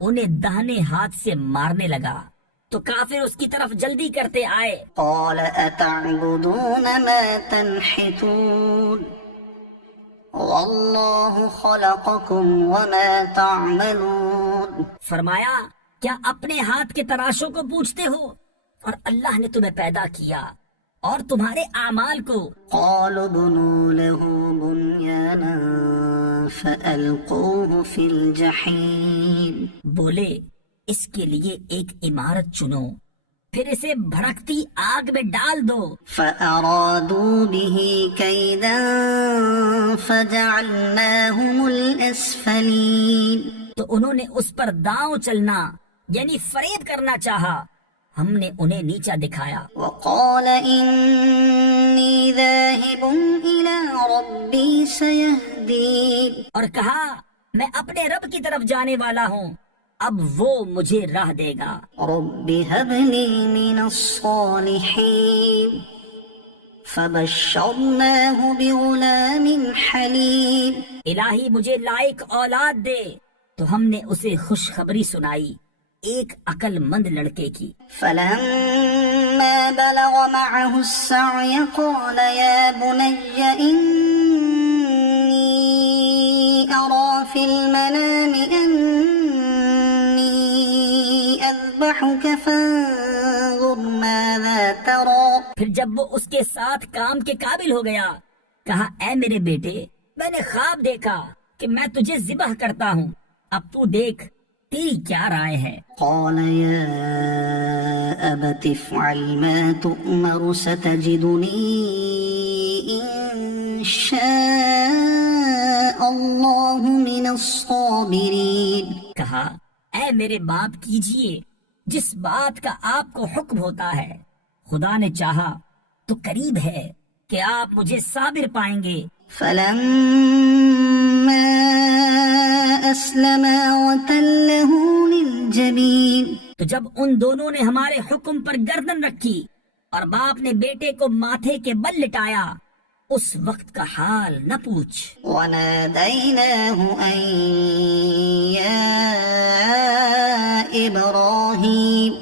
انہیں داہنے ہاتھ سے مارنے لگا تو کافر اس کی طرف جلدی کرتے آئے۔ قال أتعبدون ما تنحتون والله خلقكم وما تعملون۔ فرمایا کیا اپنے ہاتھ کے تراشوں کو پوچھتے ہو اور اللہ نے تمہیں پیدا کیا اور تمہارے اعمال کو۔ قالوا ابنوا له بنيانا فألقوه في الجحيم۔ بولے اس کے لیے ایک عمارت چنو پھر اسے بھڑکتی آگ میں ڈال دو۔ فأرادوا به كيدا فجعلناهم الأسفلين۔ تو انہوں نے اس پر داؤں چلنا یعنی فریب کرنا چاہا، ہم نے انہیں نیچا دکھایا۔ وقال إني ذاهب إلى ربي سيهدين۔ اور کہا میں اپنے رب کی طرف جانے والا ہوں، اب وہ مجھے راہ دے گا۔ رب هب لي من الصالحين فبشرناه بغلام حليم۔ الہی مجھے لائق اولاد دے، تو ہم نے اسے خوشخبری سنائی ایک عقل مند لڑکے کی۔ فلما بلغ معه السعي قال يا بني إني أرى في المنام أني أذبحك فانظر ماذا ترى۔ پھر جب وہ اس کے ساتھ کام کے قابل ہو گیا کہا اے میرے بیٹے میں نے خواب دیکھا کہ میں تجھے ذبح کرتا ہوں، اب تو دیکھ تیری کیا رائے ہے؟ قال يا أبت افعل ما تؤمر ستجدني إن شاء الله من الصابرين۔ کہا اے میرے باپ کیجئے جس بات کا آپ کو حکم ہوتا ہے، خدا نے چاہا تو قریب ہے کہ آپ مجھے صابر پائیں گے۔ فلما أسلما وتله للجبين۔ تو جب ان دونوں نے ہمارے حکم پر گردن رکھی اور باپ نے بیٹے کو ماتھے کے بل لٹایا، اس وقت کا حال نہ پوچھ۔ وناديناه أن يا إبراهيم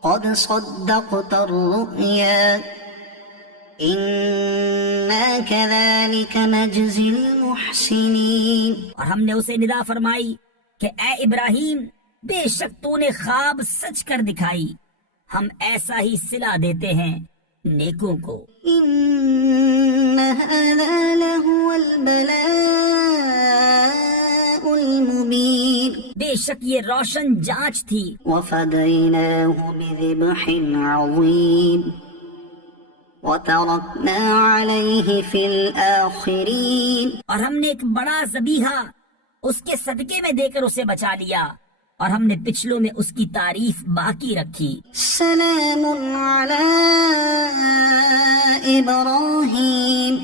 قد صدقت الرؤيا إنا كذلك نجزي المحسنين۔ اور ہم نے اسے ندا فرمائی کہ اے ابراہیم بے شک تو نے خواب سچ کر دکھائی، ہم ایسا ہی صلہ دیتے ہیں نیکوں کو۔ إن هذا لهو البلاء المبين۔ بے شک یہ روشن جانچ تھی۔ وفديناه بذبح عظيم وتركنا عليه في الآخرين۔ اور ہم نے ایک بڑا ذبیحہ اس کے صدقے میں دے کر اسے بچا لیا اور ہم نے پچھلوں میں اس کی تعریف باقی رکھی۔ سلام على إبراهيم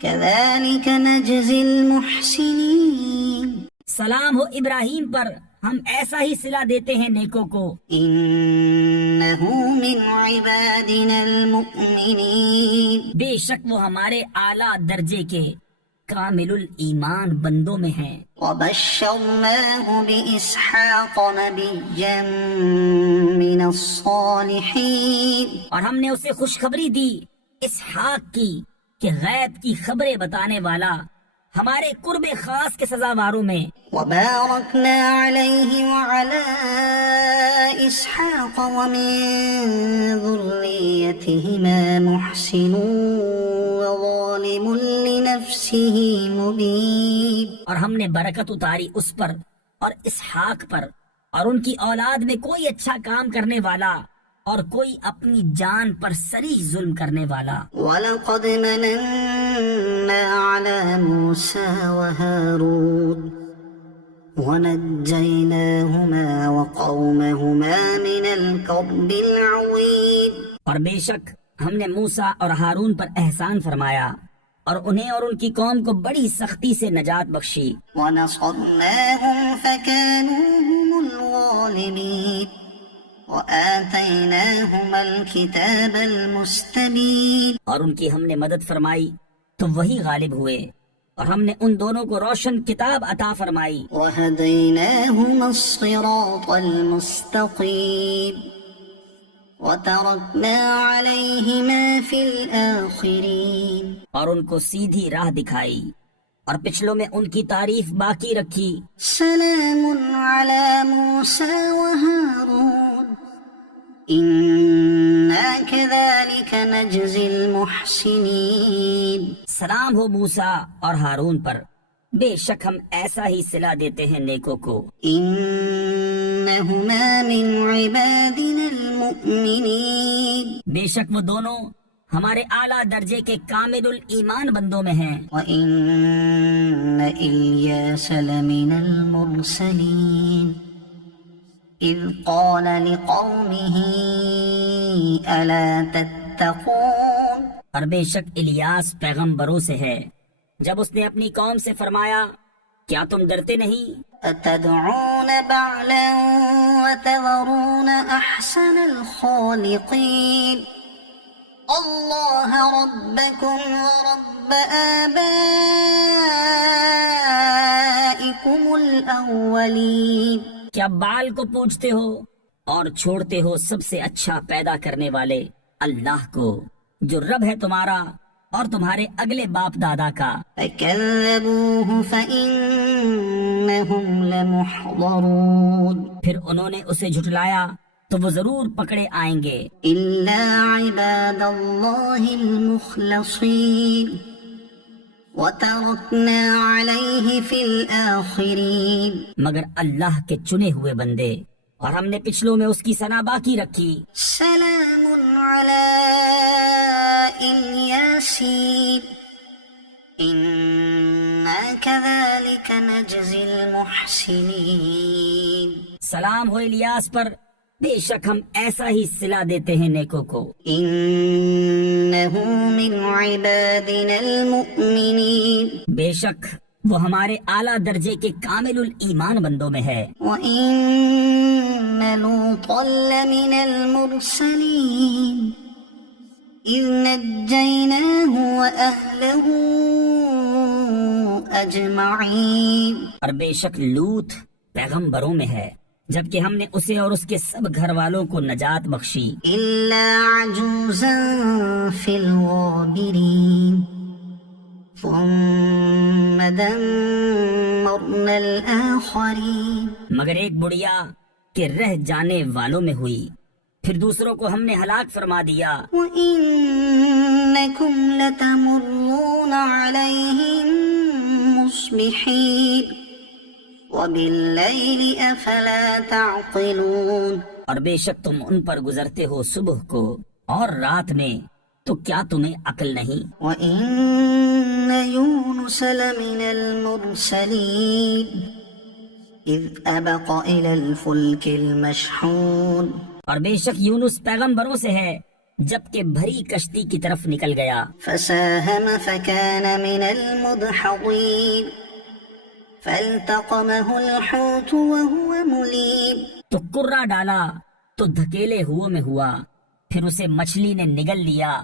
كذلك نجزي المحسنين۔ سلام ہو ابراہیم پر، ہم ایسا ہی صلہ دیتے ہیں نیکوں کو۔ إنه من عبادنا المؤمنين۔ بے شک وہ ہمارے اعلیٰ درجے کے کامل الایمان بندوں میں ہیں۔ وبشرناه بإسحاق نبيا من الصالحين۔ اور ہم نے اسے خوشخبری دی اسحاق کی کہ غیب کی خبریں بتانے والا ہمارے قرب خاص کے سزاواروں میں۔ وباركنا عليه وعلى إسحاق ومن ذريتهما محسن وظالم لنفسه مبين۔ اور ہم نے برکت اتاری اس پر اور اسحاق پر اور ان کی اولاد میں کوئی اچھا کام کرنے والا اور کوئی اپنی جان پر صریح ظلم کرنے والا۔ وَلَقَدْ مَنَنَّا عَلَى مُوسَى وَهَارُونَ وَنَجَّيْنَاهُمَا وَقَوْمَهُمَا مِنَ الْكَرْبِ الْعَظِيمِ۔ اور بے شک ہم نے موسیٰ اور ہارون پر احسان فرمایا اور انہیں اور ان کی قوم کو بڑی سختی سے نجات بخشی۔ وَنَصَرْنَاهُمْ فَكَانُوا هُمُ الْغَالِبِينَ وَآتَيْنَاهُمَا الْكِتَابَ الْمُسْتَبِينَ۔ اور ان کی ہم نے مدد فرمائی تو وہی غالب ہوئے، اور ہم نے ان دونوں کو روشن کتاب عطا فرمائی۔ وَهَدَيْنَاهُمَا الصِّرَاطَ الْمُسْتَقِيمَ وَتَرَكْنَا عَلَيْهِمَا فِي الْآخِرِينَ۔ اور ان کو سیدھی راہ دکھائی اور پچھلوں میں ان کی تعریف باقی رکھی۔ سلام علی موسیٰ وہارون اِنَّا كَذَلِكَ نَجْزِي الْمُحْسِنِينَ۔ سلام ہو موسیٰ اور ہارون پر، بے شک ہم ایسا ہی صلہ دیتے ہیں نیکوں کو۔ إِنَّهُمَا مِنْ عِبَادِنَا الْمُؤْمِنِينَ۔ بے شک وہ دونوں ہمارے اعلیٰ درجے کے کامل الایمان بندوں میں ہیں۔ وَإِنَّ إِلْيَاسَ لَمِنَ الْمُرْسَلِينَ إِذْ قَالَ لِقَوْمِهِ أَلَا تَتَّقُونَ۔ اور بے شک الیاس پیغمبروں سے ہے جب اس نے اپنی قوم سے فرمایا کیا تم ڈرتے نہیں؟ أَتَدْعُونَ بَعْلًا وَتَذَرُونَ أَحْسَنَ الْخَالِقِينَ اللَّهَ رَبَّكُمْ وَرَبَّ آبَائِكُمُ الْأَوَّلِينَ۔ کیا بال کو پوجتے ہو اور چھوڑتے ہو سب سے اچھا پیدا کرنے والے اللہ کو جو رب ہے تمہارا اور تمہارے اگلے باپ دادا کا۔ فَكَذَّبُوهُ فَإِنَّهُمْ لَمُحْضَرُونَ۔ پھر انہوں نے اسے جھٹلایا تو وہ ضرور پکڑے آئیں گے۔ إِلَّا عِبَادَ اللَّهِ الْمُخْلَصِينَ وَتَرَكْنَا عَلَيْهِ فِي الْآخِرِينَ۔ مگر اللہ کے چنے ہوئے بندے، اور ہم نے پچھلوں میں اس کی ثنا باقی رکھی۔ سلام علی الیاسین اِنَّا كَذَلِكَ نَجْزِي الْمُحْسِنِينَ۔ سلام ہو الیاس پر، بے شک ہم ایسا ہی صلہ دیتے ہیں نیکوں کو۔ إِنَّهُ مِنْ عِبَادِنَا الْمُؤْمِنِينَ۔ بے شک وہ ہمارے اعلیٰ درجے کے کامل الایمان بندوں میں ہے۔ وَإِنَّ لُوطًا لَمِنَ الْمُرْسَلِينَ إِذْ نَجَّيْنَاهُ وَأَهْلَهُ أَجْمَعِينَ۔ اور بے شک لوط پیغمبروں میں ہے جبکہ ہم نے اسے اور اس کے سب گھر والوں کو نجات بخشی۔ إِلَّا عَجُوزًا فِي الْغَابِرِينَ ثُمَّ دَمَّرْنَا الْآخَرِينَ۔ مگر ایک بڑھیا کہ رہ جانے والوں میں ہوئی، پھر دوسروں کو ہم نے ہلاک فرما دیا۔ وَإِنَّكُمْ لَتَمُرُّونَ عَلَيْهِمْ مُصْبِحِينَ وَبِاللَّيْلِ أَفَلَا تَعْقِلُونَ۔ اور بے شک تم ان پر گزرتے ہو صبح کو اور رات میں، تو کیا تمہیں عقل نہیں؟ وَإِنَّ يُونُسَ لَمِنَ الْمُرْسَلِينَ إِذْ أَبَقَ إِلَى الْفُلْكِ الْمَشْحُونِ۔ اور بے شک یونس پیغمبروں سے ہے جبکہ بھری کشتی کی طرف نکل گیا۔ فَسَاهَمَ فَكَانَ مِنَ الْمُدْحَضِينَ فَالْتَقَمَهُ الْحُوتُ وَهُوَ مُلِيمٌ۔ تو کرا ڈالا تو دھکیلے ہوئے میں ہوا، پھر اسے مچھلی نے نگل لیا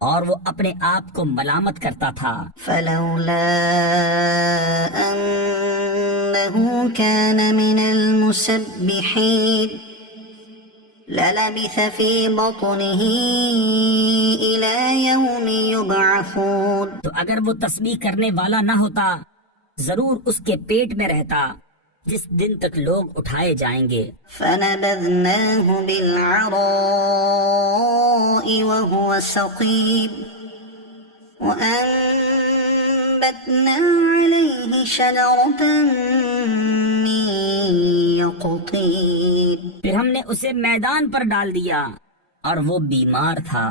اور وہ اپنے آپ کو ملامت کرتا تھا۔ فَلَوْلَا أَنَّهُ كَانَ مِنَ الْمُسَبِّحِينَ لَلَبِثَ فِي بَطْنِهِ إِلَى يَوْمِ يُبْعَثُونَ۔ تو اگر وہ تسبیح کرنے والا نہ ہوتا ضرور اس کے پیٹ میں رہتا جس دن تک لوگ اٹھائے جائیں گے۔ فَنَبَذْنَاهُ بِالْعَرَاءِ وَهُوَ سَقِيمٌ وَأَنبَتْنَا عَلَيْهِ شَجَرَةً مِّن يَقْطِينٍ۔ پھر ہم نے اسے میدان پر ڈال دیا اور وہ بیمار تھا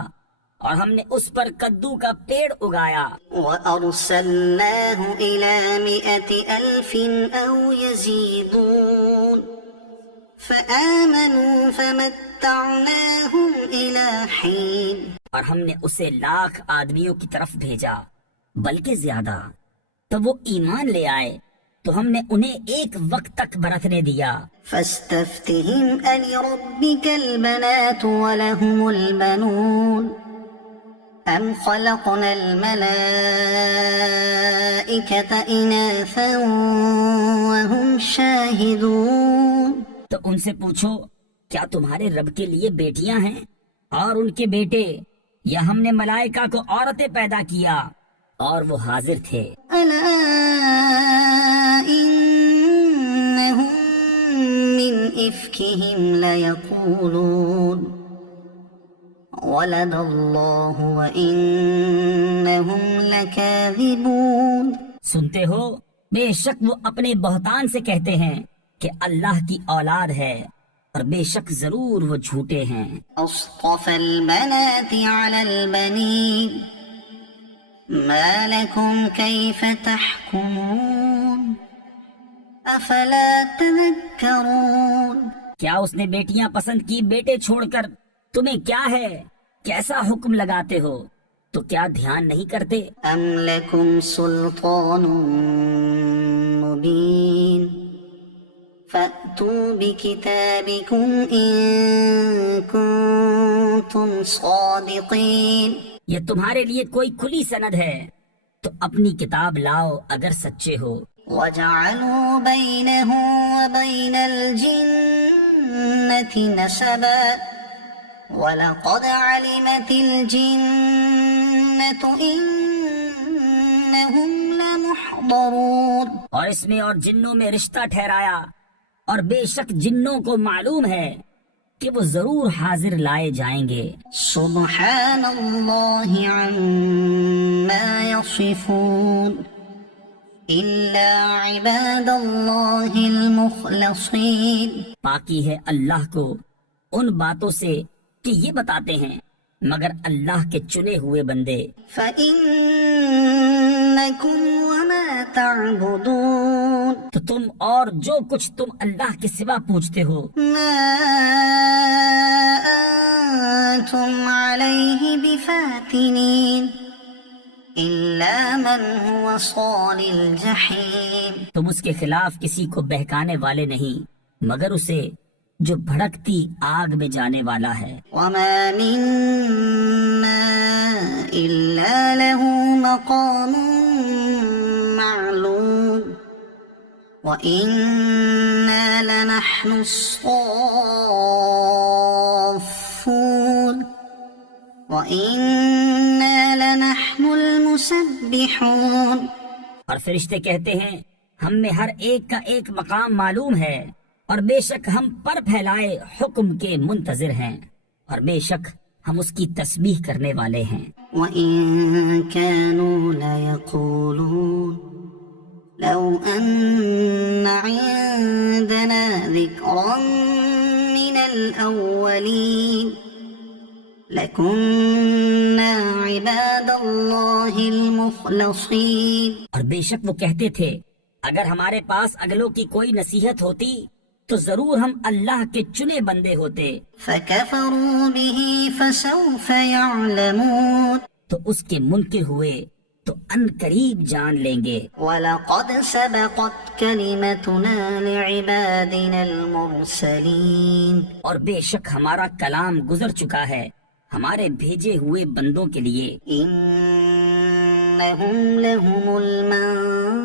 اور ہم نے اس پر کدو کا پیڑ اگایا وأرسلناه إلى 100,000 أو يزيدون فآمنوا فمتعناهم إلى حين اور ہم نے اسے 1,00,000 آدمیوں کی طرف بھیجا بلکہ زیادہ، تو وہ ایمان لے آئے تو ہم نے انہیں ایک وقت تک برتنے دیا۔ فاستفتهم ألربك البنات ولهم البنون أم خلقنا الملائكة إناثا وهم شاهدون۔ تو ان سے پوچھو کیا تمہارے رب کے لیے بیٹیاں ہیں اور ان کے بیٹے، یا ہم نے ملائکہ کو عورتیں پیدا کیا اور وہ حاضر تھے۔ ألا إنهم من إفكهم ليقولون ولد الله وإنهم لكاذبون۔ سنتے ہو بے شک وہ اپنے بہتان سے کہتے ہیں کہ اللہ کی اولاد ہے، اور بے شک ضرور وہ جھوٹے ہیں۔ أصطفى البنات على البنين ما لكم كيف تحكمون أفلا تذكرون۔ کیا اس نے بیٹیاں پسند کی بیٹے چھوڑ کر؟ تمہیں کیا ہے، کیسا حکم لگاتے ہو؟ تو کیا دھیان نہیں کرتے؟ أم لكم سلطان مبين فأتوا بكتابكم إن كنتم صادقين۔ یہ تمہارے لیے کوئی کھلی سند ہے تو اپنی کتاب لاؤ اگر سچے ہو۔ وجعلوا بينه وبين الجنة نسبا وَلَقَدْ عَلِمَتِ الْجِنَّةُ إِنَّهُمْ لَمُحْضَرُونَ۔ اور اس میں اور جنوں میں رشتہ ٹھہرایا، اور بے شک جنوں کو معلوم ہے کہ وہ ضرور حاضر لائے جائیں گے۔ سبحان اللہ عما یصفون إلا عباد اللہ المخلصین۔ پاکی ہے اللہ کو ان باتوں سے کہ یہ بتاتے ہیں مگر اللہ کے چنے ہوئے بندے۔ فَإِنَّكُمْ وَمَا تَعْبُدُونَ، تو تم اور جو کچھ تم اللہ کے سوا پوچھتے ہو، مَا أَنْتُمْ عَلَيْهِ بِفَاتِنِينَ إِلَّا مَنْ هُوَ صَالِ الْجَحِيمِ، تم اس کے خلاف کسی کو بہکانے والے نہیں مگر اسے جو بھڑکتی آگ میں جانے والا ہے۔ وَمَا مِنَّا إِلَّا لَهُ مَقَامٌ مَّعْلُومٌ وَإِنَّا لَنَحْنُ الصَّافُّونَ وَإِنَّا لَنَحْنُ الْمُسَبِّحُونَ۔ اور فرشتے کہتے ہیں ہم میں ہر ایک کا ایک مقام معلوم ہے، اور بے شک ہم پر پھیلائے حکم کے منتظر ہیں، اور بے شک ہم اس کی تسبیح کرنے والے ہیں۔ وَإِن كَانُوا لَيَقُولُونَ لَوْ أَنَّ عِندَنَا ذِكْرًا مِّنَ الْأَوَّلِينَ لَكُنَّا عِبَادَ اللَّهِ الْمُخْلَصِينَ۔ اور بے شک وہ کہتے تھے اگر ہمارے پاس اگلوں کی کوئی نصیحت ہوتی تو ضرور ہم اللہ کے چنے بندے ہوتے۔ فَكَفَرُوا بِهِ فَسَوْفَ يَعْلَمُونَ، تو اس کے منکر ہوئے تو ان قریب جان لیں گے۔ وَلَقَدْ سَبَقَتْ كَلِمَتُنَا لِعِبَادِنَا الْمُرْسَلِينَ، اور بے شک ہمارا کلام گزر چکا ہے ہمارے بھیجے ہوئے بندوں کے لیے۔ إِنَّهُمْ لَهُمُ الْمَنْصُورُونَ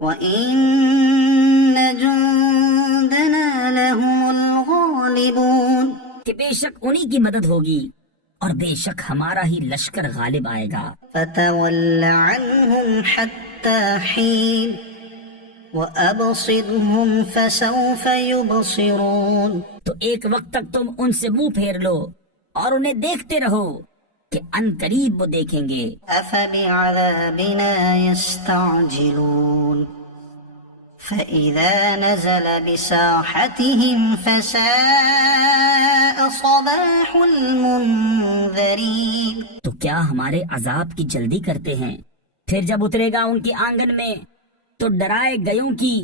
وَإِنَّ جُنْدَنَا لَهُمُ الْغَالِبُونَ، کہ بے شک انہی کی مدد ہوگی اور بے شک ہمارا ہی لشکر غالب آئے گا۔ فَتَوَلَّ عَنْهُمْ حَتَّى حِينٍ وَأَبْصِرْهُمْ فَسَوْفَ يُبْصِرُونَ۔ تو ایک وقت تک تم ان سے منہ پھیر لو اور انہیں دیکھتے رہو کہ ان قریب وہ دیکھیں گے۔ أَفَبِعَذَابِنَا يَسْتَعْجِلُونَ فإذا نزل بساحتهم فساء صباح المنذرين. تو کیا ہمارے عذاب کی جلدی کرتے ہیں؟ پھر جب اترے گا ان کے آنگن میں تو ڈرائے گیوں کی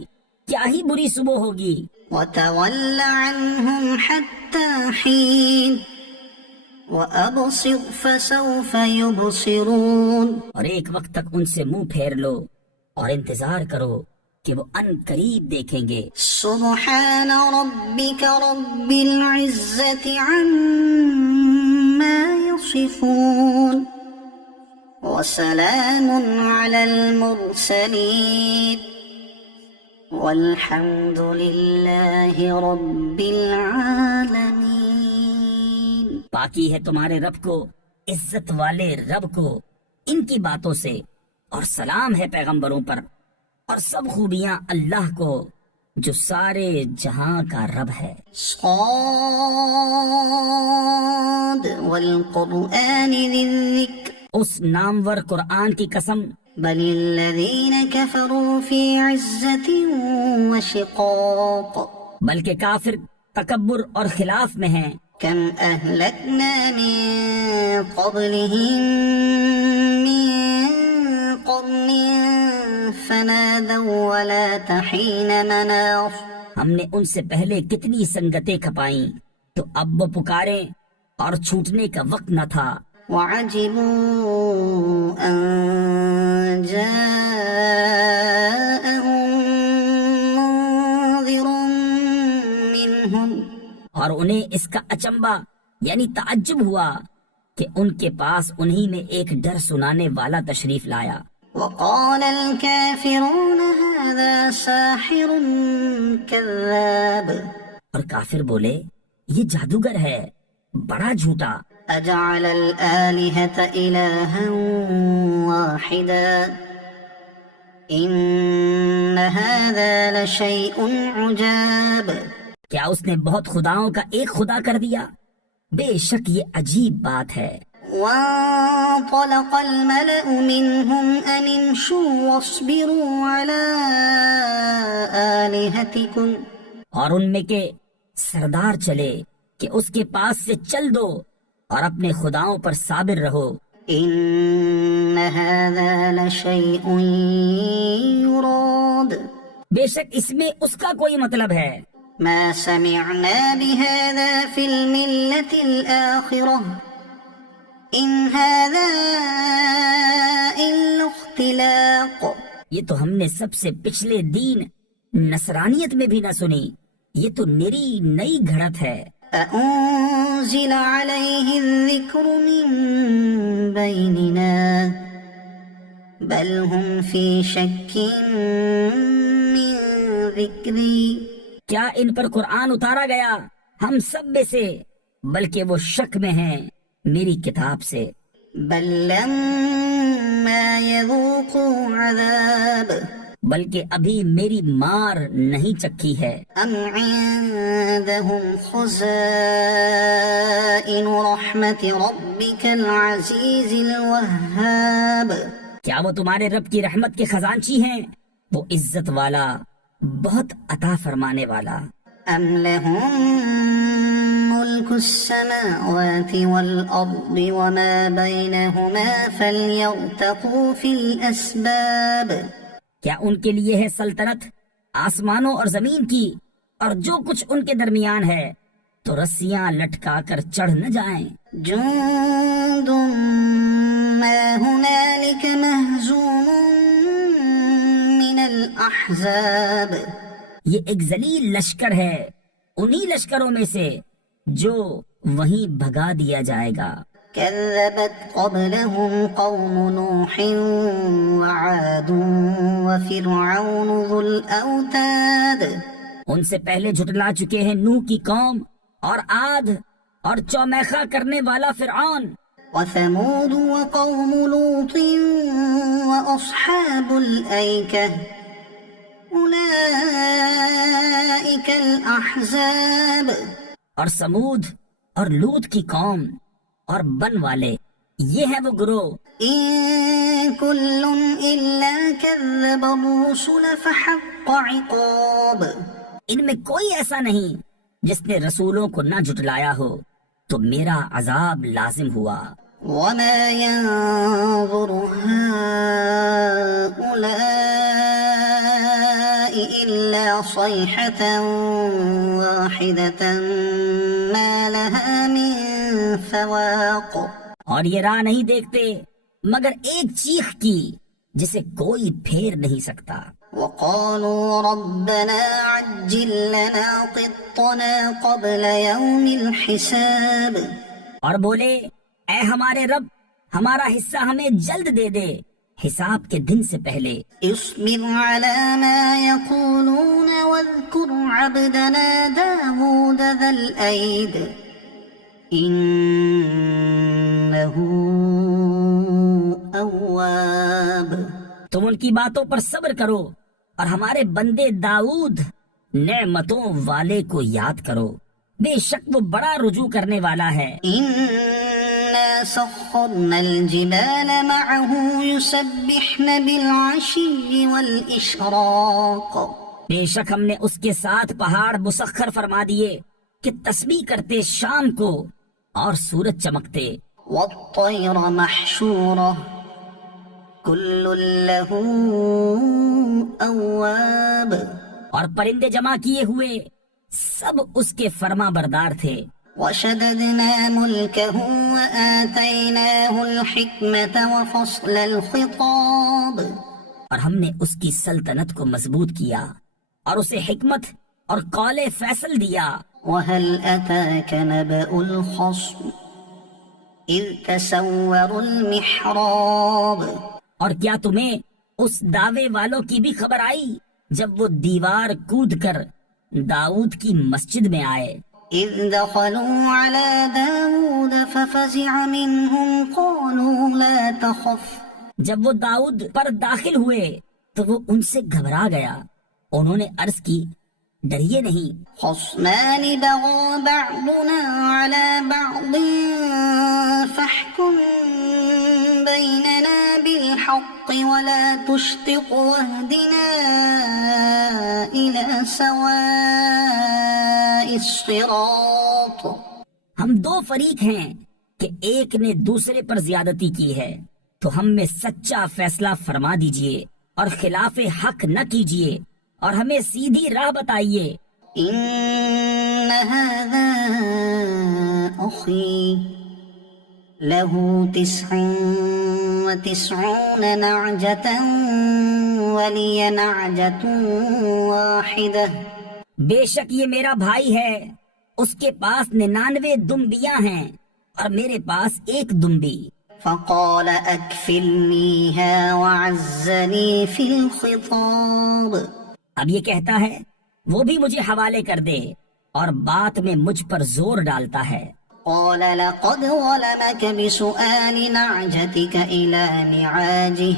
کیا ہی بری صبح ہوگی. وتول عنهم حتى حين وأبصر فسوف يبصرون. اور ایک وقت تک ان سے منہ پھیر لو اور انتظار کرو کہ وہ ان قریب دیکھیں گے. سبحان ربك رب العزة عما يصفون وسلام على المرسلين والحمد لله رب العالمين. باقی ہے تمہارے رب کو، عزت والے رب کو، ان کی باتوں سے، اور سلام ہے پیغمبروں پر، اور سب خوبیاں اللہ کو جو سارے جہاں کا رب ہے. صاد والقرآن ذي الذكر اس نامور قرآن کی قسم، بل الذين كفروا في عزة وشقاق. بلکہ کافر تکبر اور خلاف میں ہیں. كم أهلكنا من قبلهم من قرن فنادوا ولا تحين مناص. ہم نے ان سے پہلے کتنی سنگتیں کھپائیں تو اب وہ پکاریں اور چھوٹنے کا وقت نہ تھا. وعجبوا أن جاءهم منذر منهم. اور انہیں اس کا اچنبا یعنی تعجب ہوا کہ ان کے پاس انہی میں ایک ڈر سنانے والا تشریف لایا. وقال الكافرون هذا ساحر كذاب. اور کافر بولے یہ جادوگر ہے، بڑا جھوٹا. أجعل الآلهة إلها واحدا إن هذا لشيء عجاب. کیا اس نے بہت خداؤں کا ایک خدا کر دیا؟ بے شک یہ عجیب بات ہے. وانطلق الملأ منهم أن امشوا واصبروا على آلهتكم. اور ان میں کے سردار چلے کہ اس کے پاس سے چل دو اور اپنے خداؤں پر صابر رہو. إن هذا لشيء يراد. بے شک اس میں اس کا کوئی مطلب ہے. ما سمعنا بهذا في الملة الآخرة إن هذا إلا اختلاق. یہ تو ہم نے سب سے پچھلے دین نصرانیت میں بھی نہ سنی، یہ تو نری نئی گھڑت ہے. أأنزل عليه الذكر من بيننا بل هم في شك من ذكري. کیا ان پر قرآن اتارا گیا ہم سب میں سے، بلکہ وہ شک میں ہیں میری کتاب سے. بل لما يذوقوا عذاب بلکہ ابھی میری مار نہیں چکھی ہے. أم عندهم خزائن رحمة ربك العزيز الوهاب. کیا وہ تمہارے رب کی رحمت کے خزانچی ہیں، وہ عزت والا، بہت عطا فرمانے والا. أم لهم ملك السماوات والأرض وما بينهما فليرتقوا في الأسباب. کیا ان کے لیے ہے سلطنت آسمانوں اور زمین کی اور جو کچھ ان کے درمیان ہے، تو رسیاں لٹکا کر چڑھ نہ جائیں. جند ما هنالك مهزوم من الأحزاب. یہ ایک ذلیل لشکر ہے انہی لشکروں میں سے جو وہیں بھگا دیا جائے گا. كذبت قبلهم قوم نوح وعاد وفرعون ذو الأوتاد. ان سے پہلے جھٹلا چکے ہیں نوح کی قوم اور عاد اور چومیخا کرنے والا فرعون. وثمود وقوم لوط وأصحاب الأيكة أولئك الأحزاب. اور سمود اور لوط کی قوم اور بن والے، یہ ہے وہ گروہ. إن كل إلا كذب الرسل فحق عقاب ان میں کوئی ایسا نہیں جس نے رسولوں کو نہ جھٹلایا ہو تو میرا عذاب لازم ہوا۔ وما ينظر هؤلاء إلا صيحة واحدة ما لها من فواق اور یہ راہ نہیں دیکھتے مگر ایک چیخ کی جسے کوئی پھیر نہیں سکتا۔ وقالوا ربنا عجل لنا قطنا قبل يوم الحساب اور بولے اے ہمارے رب ہمارا حصہ ہمیں جلد دے دے حساب کے دن سے پہلے۔ اصبر على ما يقولون واذكر عبدنا داود ذا الأيد إنه أواب تم ان کی باتوں پر صبر کرو اور ہمارے بندے داؤد نعمتوں والے کو یاد کرو، بے شک وہ بڑا رجوع کرنے والا ہے۔ إنا سخرنا الجبال معه يسبحن بالعشي والإشراق بے شک ہم نے اس کے ساتھ پہاڑ مسخر فرما دیے کہ تسبیح کرتے شام کو اور سورج چمکتے۔ والطير محشورة كل له أواب اور پرندے جمع کیے ہوئے سب اس کے فرما بردار تھے۔ وشددنا ملكه وآتيناه الحكمة وفصل الخطاب اور ہم نے اس کی سلطنت کو مضبوط کیا اور اسے حکمت اور قول فیصل دیا۔ وهل أتاك نبأ الخصم إذ تسوروا المحراب اور کیا تمہیں اس دعوے والوں کی بھی خبر آئی جب وہ دیوار کود کر داؤد کی مسجد میں آئے؟ إذ دخلوا على داود ففزع منهم قالوا لا تخف جب وہ داؤد پر داخل ہوئے تو وہ ان سے گھبرا گیا، انہوں نے عرض کی ڈریے نہیں، خصمان بغى بعضنا على بعض فاحكم بيننا بالحق ولا تشطط واهدنا إلى سواء الصراط ہم دو فریق ہیں کہ ایک نے دوسرے پر زیادتی کی ہے تو ہم میں سچا فیصلہ فرما دیجئے اور خلاف حق نہ کیجئے اور ہمیں سیدھی راہ بتائیے۔ إن هذا أخي له 99 نعجة ولي نعجة واحدة بے شک یہ میرا بھائی ہے، اس کے پاس 99 دمبیاں ہیں اور میرے پاس ایک دمبی۔ فقال أكفلنيها وعزني في الخطاب اب یہ کہتا ہے وہ بھی مجھے حوالے کر دے اور بات میں مجھ پر زور ڈالتا ہے۔ قال لقد ظلمك بسؤال نعجتك إلى نعاجه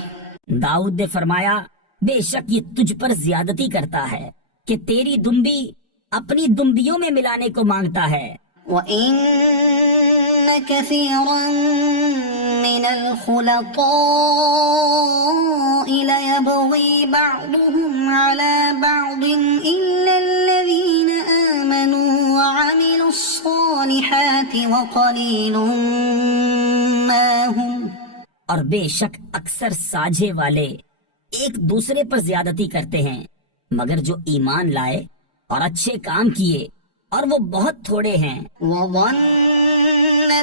داؤد نے فرمایا بے شک یہ تجھ پر زیادتی کرتا ہے کہ تیری دمبی اپنی دمبیوں میں ملانے کو مانگتا ہے۔ وإن كثيرا من الخلطاء ليبغي بعضهم على بعض إلا الذين آمنوا وعملوا الصالحات وقليل ما هم اور بے شک اکثر ساجھے والے ایک دوسرے پر زیادتی کرتے ہیں مگر جو ایمان لائے اور اچھے کام کیے اور وہ بہت تھوڑے ہیں۔ وظن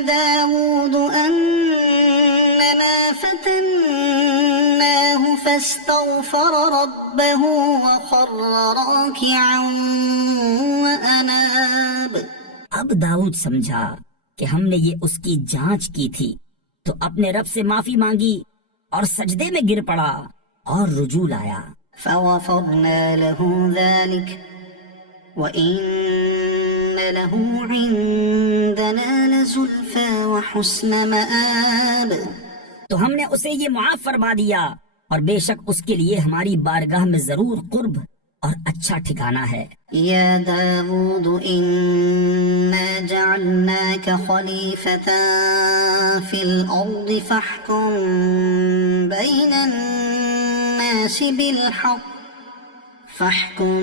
داود أنما فتناه فاستغفر ربه وخر راكعا وأناب اب داؤد سمجھا کہ ہم نے یہ اس کی جانچ کی تھی تو اپنے رب سے معافی مانگی اور سجدے میں گر پڑا اور رجوع لایا۔ فغفرنا له ذلك وإن له عندنا لزلفى وحسن مآب تو ہم نے اسے یہ معاف فرما دیا اور بے شک اس کے لیے ہماری بارگاہ میں ضرور قرب اور اچھا ٹھکانہ ہے۔ يا داود إنا جعلناك خليفة في الأرض فاحكم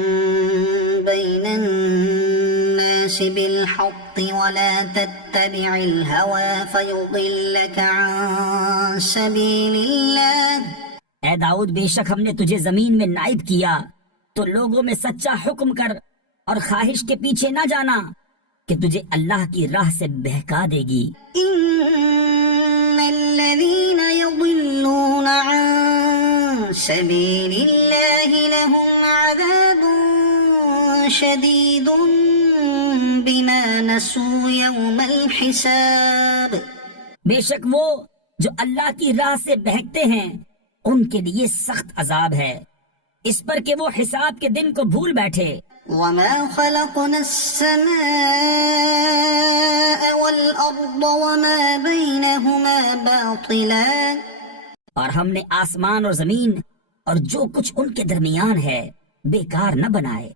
بين الناس بالحق ولا تتبع الهوى فيضلك عن سبيل الله. اے داؤد، بے شک ہم نے تجھے زمین میں نائب کیا تو لوگوں میں سچا حکم کر اور خواہش کے پیچھے نہ جانا کہ تجھے اللہ کی راہ سے بہکا دے گی. إن الذين يضلون عن سبيل الله لهم عذاب شديد بما نسوا يوم الحساب. بے شک وہ جو اللہ کی راہ سے بہکتے ہیں ان کے لیے سخت عذاب ہے اس پر کہ وہ حساب کے دن کو بھول بیٹھے. وما خلقنا السماء والأرض وما بينهما باطلا. اور ہم نے آسمان اور زمین اور جو کچھ ان کے درمیان ہے بیکار نہ بنائے.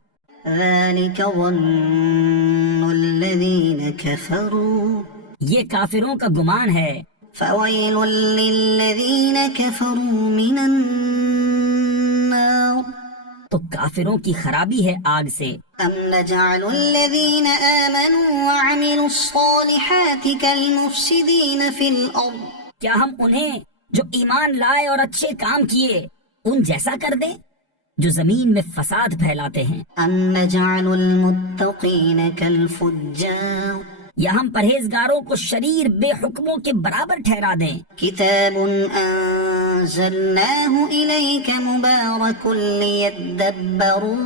ذلك ظن الذين كفروا یہ کافروں کا گمان ہے. فويل للذين كفروا من النار. تو کافروں کی خرابی ہے آگ سے. أم نجعل الذين آمنوا وعملوا الصالحات كالمفسدين في الأرض. کیا ہم انہیں جو ایمان لائے اور اچھے کام کیے ان جیسا کر دیں جو زمین میں فساد پھیلاتے ہیں؟ أم نجعل المتقين كالفجار. یا ہم پرہیزگاروں کو شریر بے حکموں کے برابر ٹھہرا دیں؟ كتاب أنزلناه إليك مبارك ليدبروا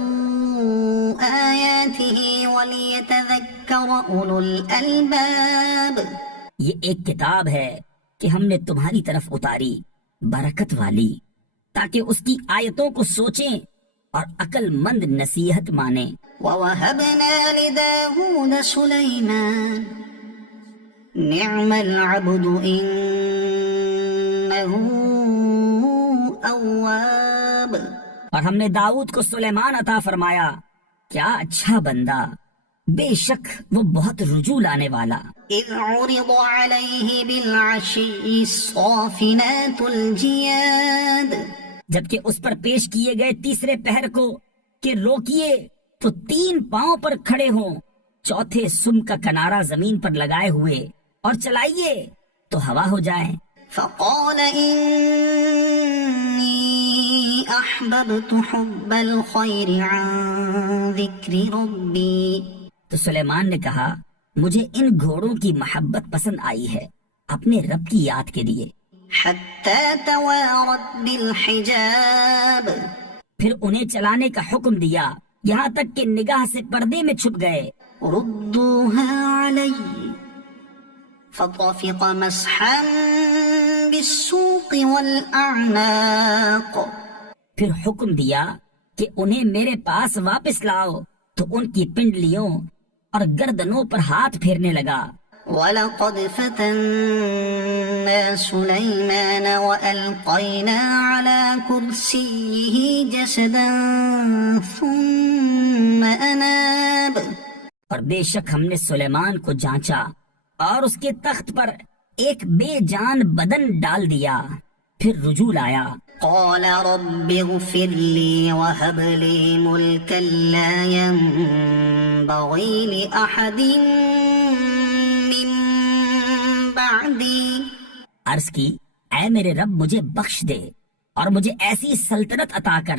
آياته وليتذكر أولو الألباب. یہ ایک کتاب ہے کہ ہم نے تمہاری طرف اتاری برکت والی تاکہ اس کی آیتوں کو سوچیں اور عقل مند نصیحت مانیں. ووهبنا لداود سليمان نعم العبد إنه أواب. اور ہم نے داؤد کو سلیمان عطا فرمایا، کیا اچھا بندہ، بے شک وہ بہت رجوع لانے والا. إذ عرض عليه بالعشي الصافنات الجياد. جبکہ اس پر پیش کیے گئے تیسرے پہر کو کہ روکیے تو 3 پاؤں پر کھڑے ہوں، چوتھے سم کا کنارہ زمین پر لگائے ہوئے، اور چلائیے تو ہوا ہو جائے. فقال إني أحببت حب الخير عن ذكر ربي. تو سلیمان نے کہا، مجھے ان گھوڑوں کی محبت پسند آئی ہے اپنے رب کی یاد کے لیے. حتى توارت بالحجاب. پھر انہیں چلانے کا حکم دیا یہاں تک کہ نگاہ سے پردے میں چھپ گئے. ردوها علي فطفق مسحا بالسوق والأعناق. پھر حکم دیا کہ انہیں میرے پاس واپس لاؤ تو ان کی پنڈلیوں اور گردنوں پر ہاتھ پھیرنے لگا. وَلَقَدْ فَتَنَّا سُلَيْمَانَ وَأَلْقَيْنَا عَلَى كُرْسِيِّهِ جَسَدًا ثُمَّ أَنَابَ. اور بے شک ہم نے سلیمان کو جانچا اور اس کے تخت پر ایک بے جان بدن ڈال دیا، پھر رجوع لایا. قال رب اغفر لي وهب لي ملكا لا ينبغي لأحد من بعدي. عرض کی، اے میرے رب مجھے بخش دے اور مجھے ایسی سلطنت عطا کر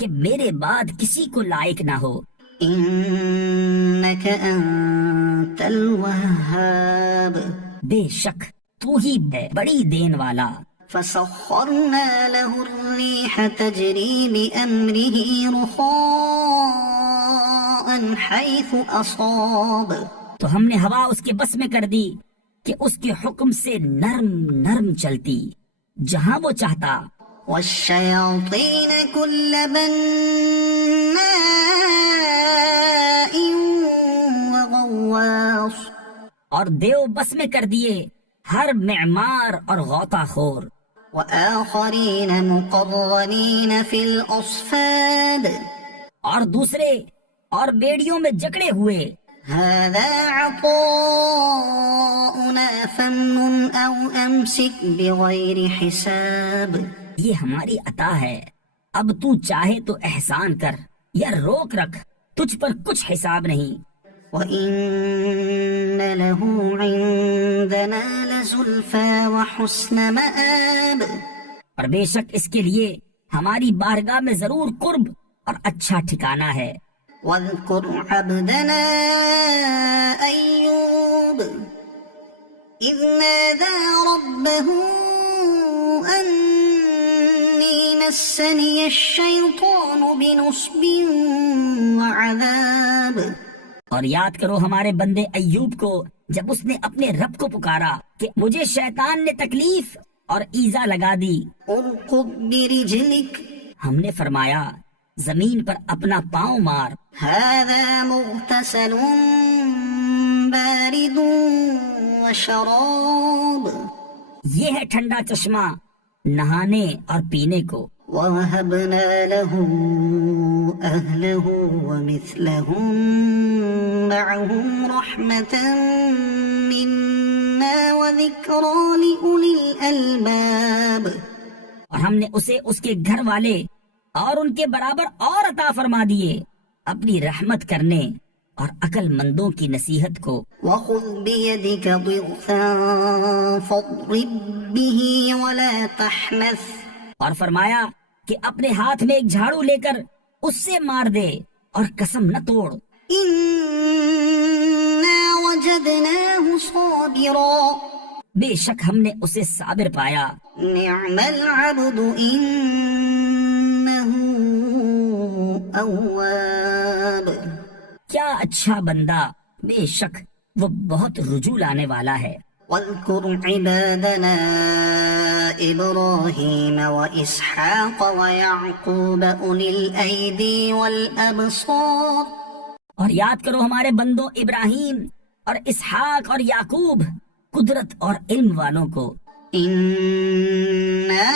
کہ میرے بعد کسی کو لائق نہ ہو. إنك أنت الوهاب. بے شک تو ہی ہے بڑی دین والا. فسخرنا له الريح تجري بأمره رخاء حيث أصاب. تو ہم نے ہوا اس کے بس میں کر دی کہ اس کے حکم سے نرم نرم چلتی جہاں وہ چاہتا. والشياطين كل بناء وغواص. اور دیو بس میں کر دیے ہر معمار اور غوطہ خور. وآخرين مقرنين في الأصفاد. اور دوسرے اور بیڑیوں میں جکڑے ہوئے. هذا عطاؤنا فامنن أو أمسك بغير حساب. یہ ہماری عطا ہے، اب تو چاہے تو احسان کر یا روک رکھ، تجھ پر کچھ حساب نہیں۔ وَإِنَّ لَهُ عِندَنَا لَزُلْفَىٰ وَحُسْنَ مَآبٍ، اور بے شک اس کے لیے ہماری بارگاہ میں ضرور قرب اور اچھا ٹھکانہ ہے۔ وَاذْكُرْ عَبْدَنَا أَيُّوبَ إِذْ نَادَىٰ رَبَّهُ أَنِّي مَسَّنِيَ الشَّيْطَانُ بِنُصْبٍ وَعَذَابٍ، اور یاد کرو ہمارے بندے ایوب کو جب اس نے اپنے رب کو پکارا کہ مجھے شیطان نے تکلیف اور ایذا لگا دی۔ اركض برجلك، ہم نے فرمایا زمین پر اپنا پاؤں مار، هذا مغتسل بارد وشراب، یہ ہے ٹھنڈا چشمہ نہانے اور پینے کو۔ ووهبنا له أهله ومثلهم معهم رحمة منا وذكرى لأولي الألباب، اور ہم نے اسے اس کے گھر والے اور ان کے برابر اور عطا فرما دیے اپنی رحمت کرنے اور عقل مندوں کی نصیحت کو۔ وخذ بيدك ضغثا فاضرب به ولا تحنث، اور فرمایا کہ اپنے ہاتھ میں ایک جھاڑو لے کر اس سے مار دے اور قسم نہ توڑ۔ إنا وجدناه صابرا، بے شک ہم نے اسے صابر پایا۔ نعم العبد إنه أواب، کیا اچھا بندہ، بے شک وہ بہت رجوع لانے والا ہے۔ واذكر عبادنا إبراهيم وإسحاق ويعقوب أولي الأيدي والأبصار، اور یاد کرو ہمارے بندوں ابراہیم اور اسحاق اور یعقوب، قدرت اور علم والوں کو۔ إنا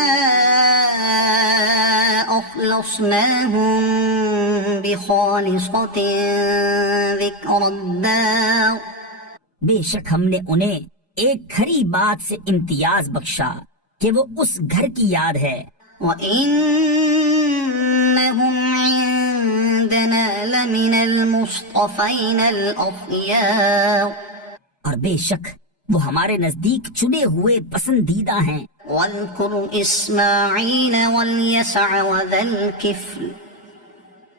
أخلصناهم بخالصة ذكر الدار، بے شک ہم نے انہیں ایک کھری بات سے امتیاز بخشا کہ وہ اس گھر کی یاد ہے۔ وَإِنَّهُمْ عِندَنَا لَمِنَ الْمُصْطَفَيْنَ الْأَخْيَارِ، اور بے شک وہ ہمارے نزدیک چنے ہوئے پسندیدہ ہیں۔ وَاذْكُرْ إِسْمَاعِيلَ وَالْيَسَعَ وَذَا الْكِفْلِ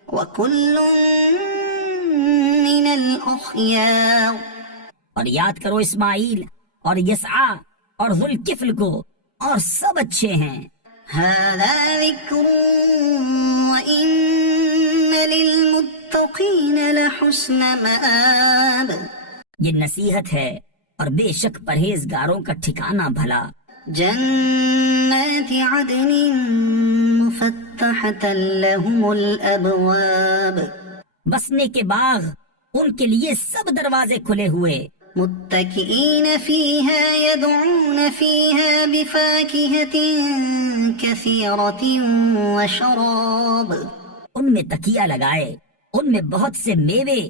وَكُلٌّ مِّنَ الْأَخْيَارِ، اور یاد کرو اسماعیل اور یسعا اور ذوالکفل کو، اور سب اچھے ہیں۔ هذا ذکر وإن للمتقین لحسن مآب، یہ نصیحت ہے اور بے شک پرہیزگاروں کا ٹھکانہ بھلا۔ جنات عدن مفتحة لهم الأبواب، بسنے کے باغ ان کے لیے سب دروازے کھلے ہوئے۔ متكئين فيها يدعون فيها بفاكهة كثيرة وشراب، ان میں تکیہ لگائے، ان میں بہت سے میوے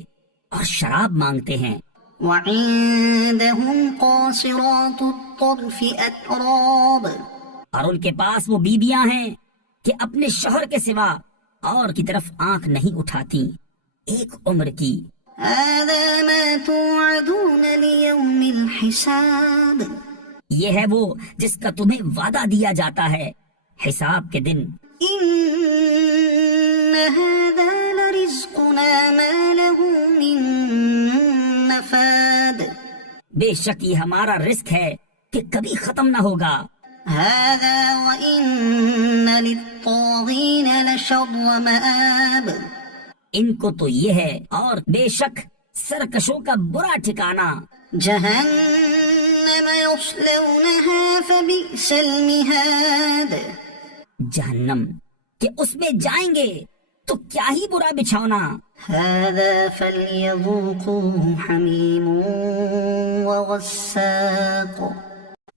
اور شراب مانگتے ہیں۔ وعندهم قاصرات الطرف أتراب، اور ان کے پاس وہ بیبیاں ہیں کہ اپنے شوہر کے سوا اور کی طرف آنکھ نہیں اٹھاتی، ایک عمر کی۔ هذا ما توعدون ليوم الحساب، یہ ہے وہ جس کا تمہیں وعدہ دیا جاتا ہے حساب کے دن۔ إن هذا لرزقنا ما له من نفاد، بے شک یہ ہمارا رزق ہے کہ کبھی ختم نہ ہوگا۔ هذا وإن للطاغين لشر مآب، ان کو تو یہ ہے، اور بے شک سرکشوں کا برا ٹھکانہ۔ جهنم يصلونها فبئس المهاد، جہنم کہ اس میں جائیں گے تو کیا ہی برا بچھونا۔ هذا فليذوقوه حميم وغساق،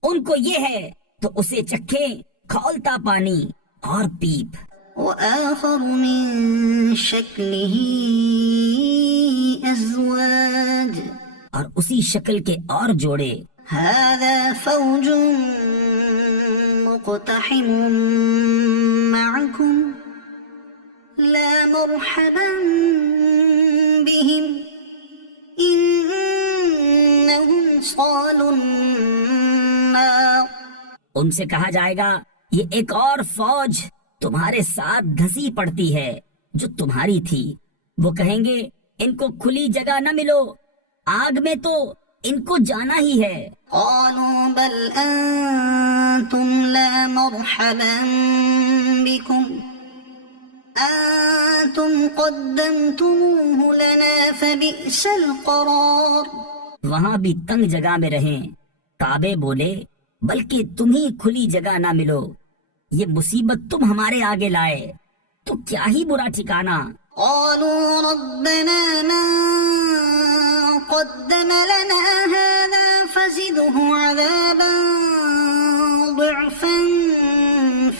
ان کو یہ ہے تو اسے چکھے کھولتا پانی اور پیپ۔ وآخر من شكله أزواج، اور اسی شکل کے اور جوڑے۔ هذا فوج مقتحم معكم لا مرحبا بهم إنهم صالوا النار. ان سے کہا جائے گا یہ ایک اور فوج تمہارے ساتھ دھسی پڑتی ہے جو تمہاری تھی. وہ کہیں گے ان کو کھلی جگہ نہ ملو، آگ میں تو ان کو جانا ہی ہے. قالوا بل أنتم لا مرحبا بكم أنتم قدمتموه لنا فبئس القرار. وہاں بھی تنگ جگہ میں رہیں. کعبے بولے بلکہ تمہیں کھلی جگہ نہ ملو، یہ مصیبت تم ہمارے آگے لائے تو کیا ہی برا ٹھکانہ. قالوا ربنا من قدم لنا هذا فزده عذابا ضعفا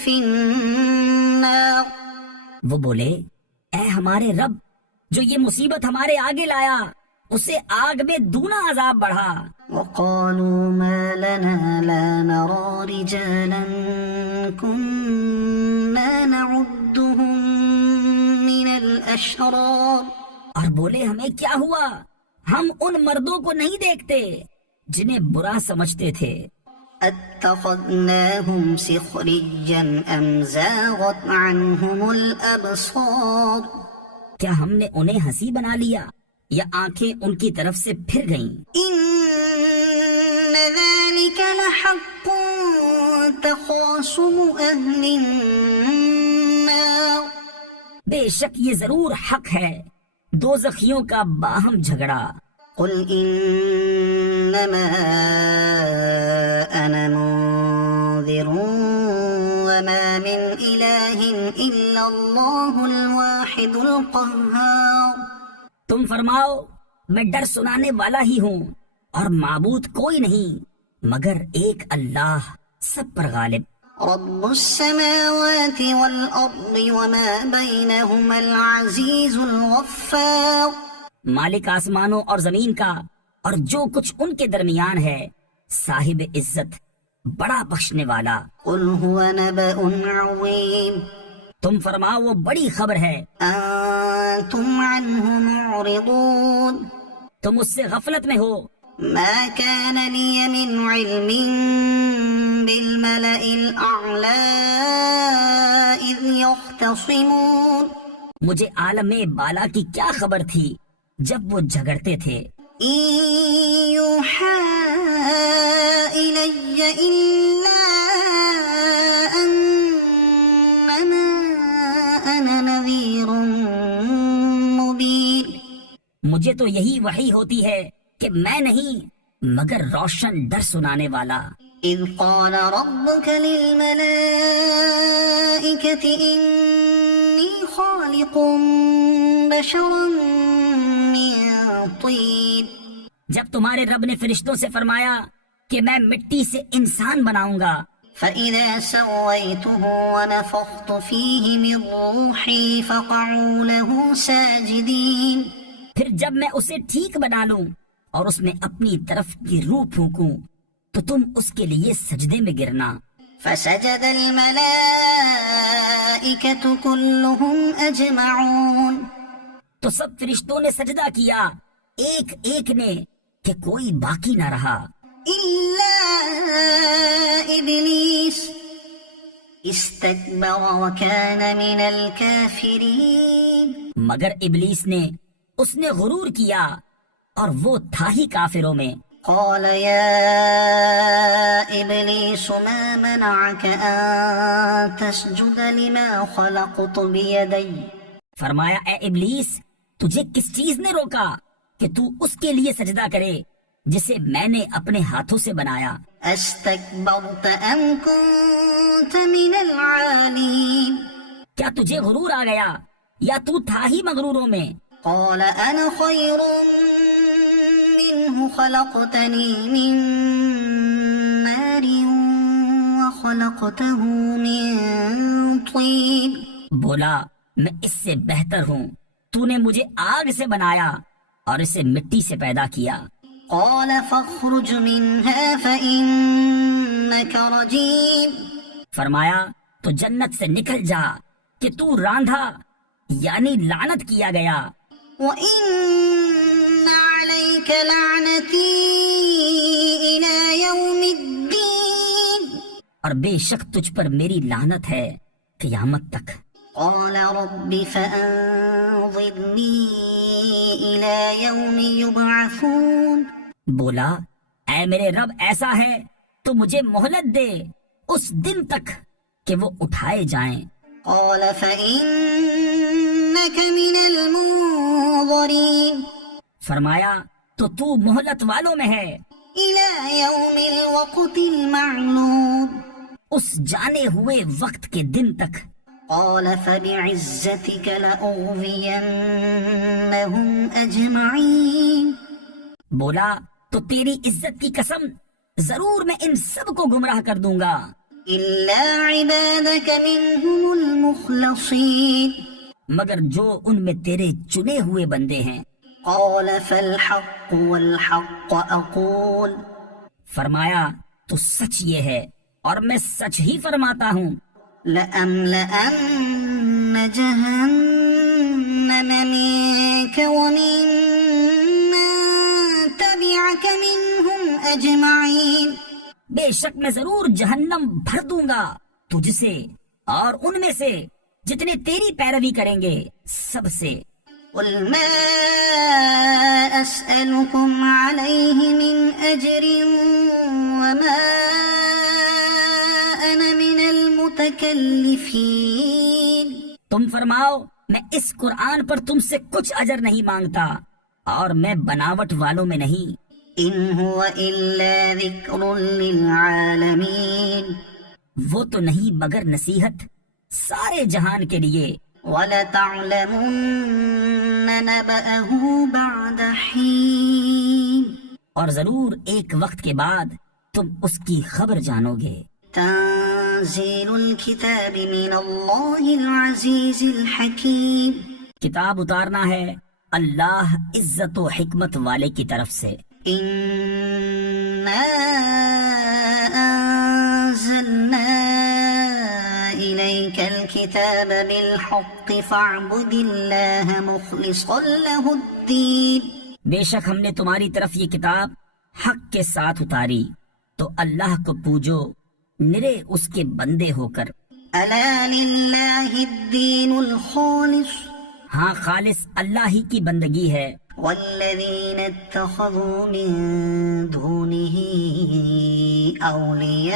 في النار. وہ بولے اے ہمارے رب، جو یہ مصیبت ہمارے آگے لایا اسے آگ میں دونا عذاب بڑھا. وقالوا ما لنا لا نرى رجالا كنا نعدهم من الأشرار. اور بولے ہمیں کیا ہوا، ہم ان مردوں کو نہیں دیکھتے جنہیں برا سمجھتے تھے. اتخذناهم سخريا أم زاغت عنهم الأبصار. کیا ہم نے انہیں ہنسی بنا لیا یا آنکھیں ان کی طرف سے پھر گئیں. إن ذلك لحق تخاصم أهل النار. بے شک یہ ضرور حق ہے دوزخیوں کا باہم جھگڑا. قل إنما أنا منذر وما من إله إلا الله الواحد القهار. تم فرماؤ میں ڈر سنانے والا ہی ہوں اور معبود کوئی نہیں مگر ایک اللہ سب پر غالب. رب السماوات والأرض وما بينهما العزيز الغفار. مالک آسمانوں اور زمین کا اور جو کچھ ان کے درمیان ہے، صاحب عزت بڑا بخشنے والا. قل هو نبأ عظيم. تم فرماؤ وہ بڑی خبر ہے، أنتم عنه معرضون. تم اس سے غفلت میں ہو. ما كان لي من علم بالملأ الأعلى إذ يختصمون. مجھے عالم بالا کی کیا خبر تھی جب وہ جھگڑتے تھے. إن يوحى إلي إلا أنما أنا نذير مبين. مجھے تو یہی وحی ہوتی ہے کہ میں نہیں مگر روشن ڈر سنانے والا. إذ قال ربك للملائكة إني خالق بشرا من طين. جب تمہارے رب نے فرشتوں سے فرمایا کہ میں مٹی سے انسان بناؤں گا، فإذا سويته ونفخت فيه من روحي فقعوا له ساجدين. پھر جب میں اسے ٹھیک بنا لوں اور اس میں اپنی طرف کی روح پھونکوں تو تم اس کے لیے سجدے میں گرنا. فسجد الملائكة كلهم أجمعون. تو سب فرشتوں نے سجدہ کیا ایک ایک نے کہ کوئی باقی نہ رہا. إلا إبليس استكبر وكان من الكافرين. مگر ابلیس نے اس نے غرور کیا اور وہ تھا ہی کافروں میں. قال يا إبليس ما منعك أن تسجد لما خلقت بيدي. فرمایا اے ابلیس تجھے کس چیز نے روکا کہ تو اس کے لیے سجدہ کرے جسے میں نے اپنے ہاتھوں سے بنایا. استكبرت أم كنت من العالين. کیا تجھے غرور آ گیا یا تو تھا ہی مغروروں میں. قال أنا خير منه خلقتني من نار وخلقته من طين. بولا میں اس سے بہتر ہوں، تو نے مجھے آگ سے بنایا اور اسے مٹی سے پیدا کیا. قال فاخرج منها فإنك رجيم. فرمایا تو جنت سے نکل جا کہ تو راندھا یعنی لعنت کیا گیا، وَإِنَّ عَلَيْكَ لَعْنَتِي إِلَى يَوْمِ الدِّينِ اور بے شک تجھ پر میری لعنت ہے قیامت تک۔ قَالَ رَبِّ فَأَنظِرْنِي إِلَى يَوْمِ يُبْعَثُونَ بولا اے میرے رب ایسا ہے تو مجھے مہلت دے اس دن تک کہ وہ اٹھائے جائیں۔ قَالَ فَإِنَّكَ مِنَ الْمُنظَرِينَ فرمایا تو تو مہلت والوں میں ہے إِلَى يَوْمِ الْوَقْتِ الْمَعْلُومِ اس جانے ہوئے وقت کے دن تک۔ قَالَ فَبِعِزَّتِكَ لَأُغْوِيَنَّهُمْ أَجْمَعِينَ بولا تو تیری عزت کی قسم ضرور میں ان سب کو گمراہ کر دوں گا إِلَّا عِبَادَكَ مِنْهُمُ الْمُخْلَصِينَ مگر جو ان میں تیرے چنے ہوئے بندے ہیں۔ قَالَ فَالْحَقُّ وَالْحَقَّ أَقُولُ فرمایا تو سچ یہ ہے اور میں سچ ہی فرماتا ہوں، لَأَمْلَأَنَّ جَهَنَّمَ مِنْكَ وَمِمَّن تَبِعَكَ مِنْهُمْ أَجْمَعِينَ بے شک میں ضرور جہنم بھر دوں گا تجھ سے اور ان میں سے جتنے تیری پیروی کریں گے سب سے۔ قُلْ مَا أَسْأَلُكُمْ عَلَيْهِ مِنْ أَجْرٍ وَمَا أَنَا مِنَ الْمُتَكَلِّفِينَ تم فرماؤ میں اس قرآن پر تم سے کچھ اجر نہیں مانگتا اور میں بناوٹ والوں میں نہیں۔ إِنْ هُوَ إِلَّا ذِكْرٌ لِلْعَالَمِينَ وہ تو نہیں مگر نصیحت سارے جہان کے لیے۔ وَلَتَعْلَمُنَّ نَبَأَهُ بَعْدَ حِينٍ اور ضرور ایک وقت کے بعد تم اس کی خبر جانو گے۔ تنزيل الكتاب من الله العزيز الحكيم کتاب اتارنا ہے اللہ عزت و حکمت والے کی طرف سے۔ إِنَّا أَنزَلْنَا إِلَيْكَ الْكِتَابَ بِالْحَقِّ فَاعْبُدِ اللَّهَ مُخْلِصًا لَهُ الدِّينَ بے شک ہم نے تمہاری طرف یہ کتاب حق کے ساتھ اتاری تو اللہ کو پوجو نرے اس کے بندے ہو کر۔ أَلَا لِلَّهِ الدِّينُ الْخَالِصُ ہاں خالص اللہ ہی کی بندگی ہے۔ وَالَّذِينَ اتَّخَذُوا مِن دُونِهِ أَوْلِيَاءَ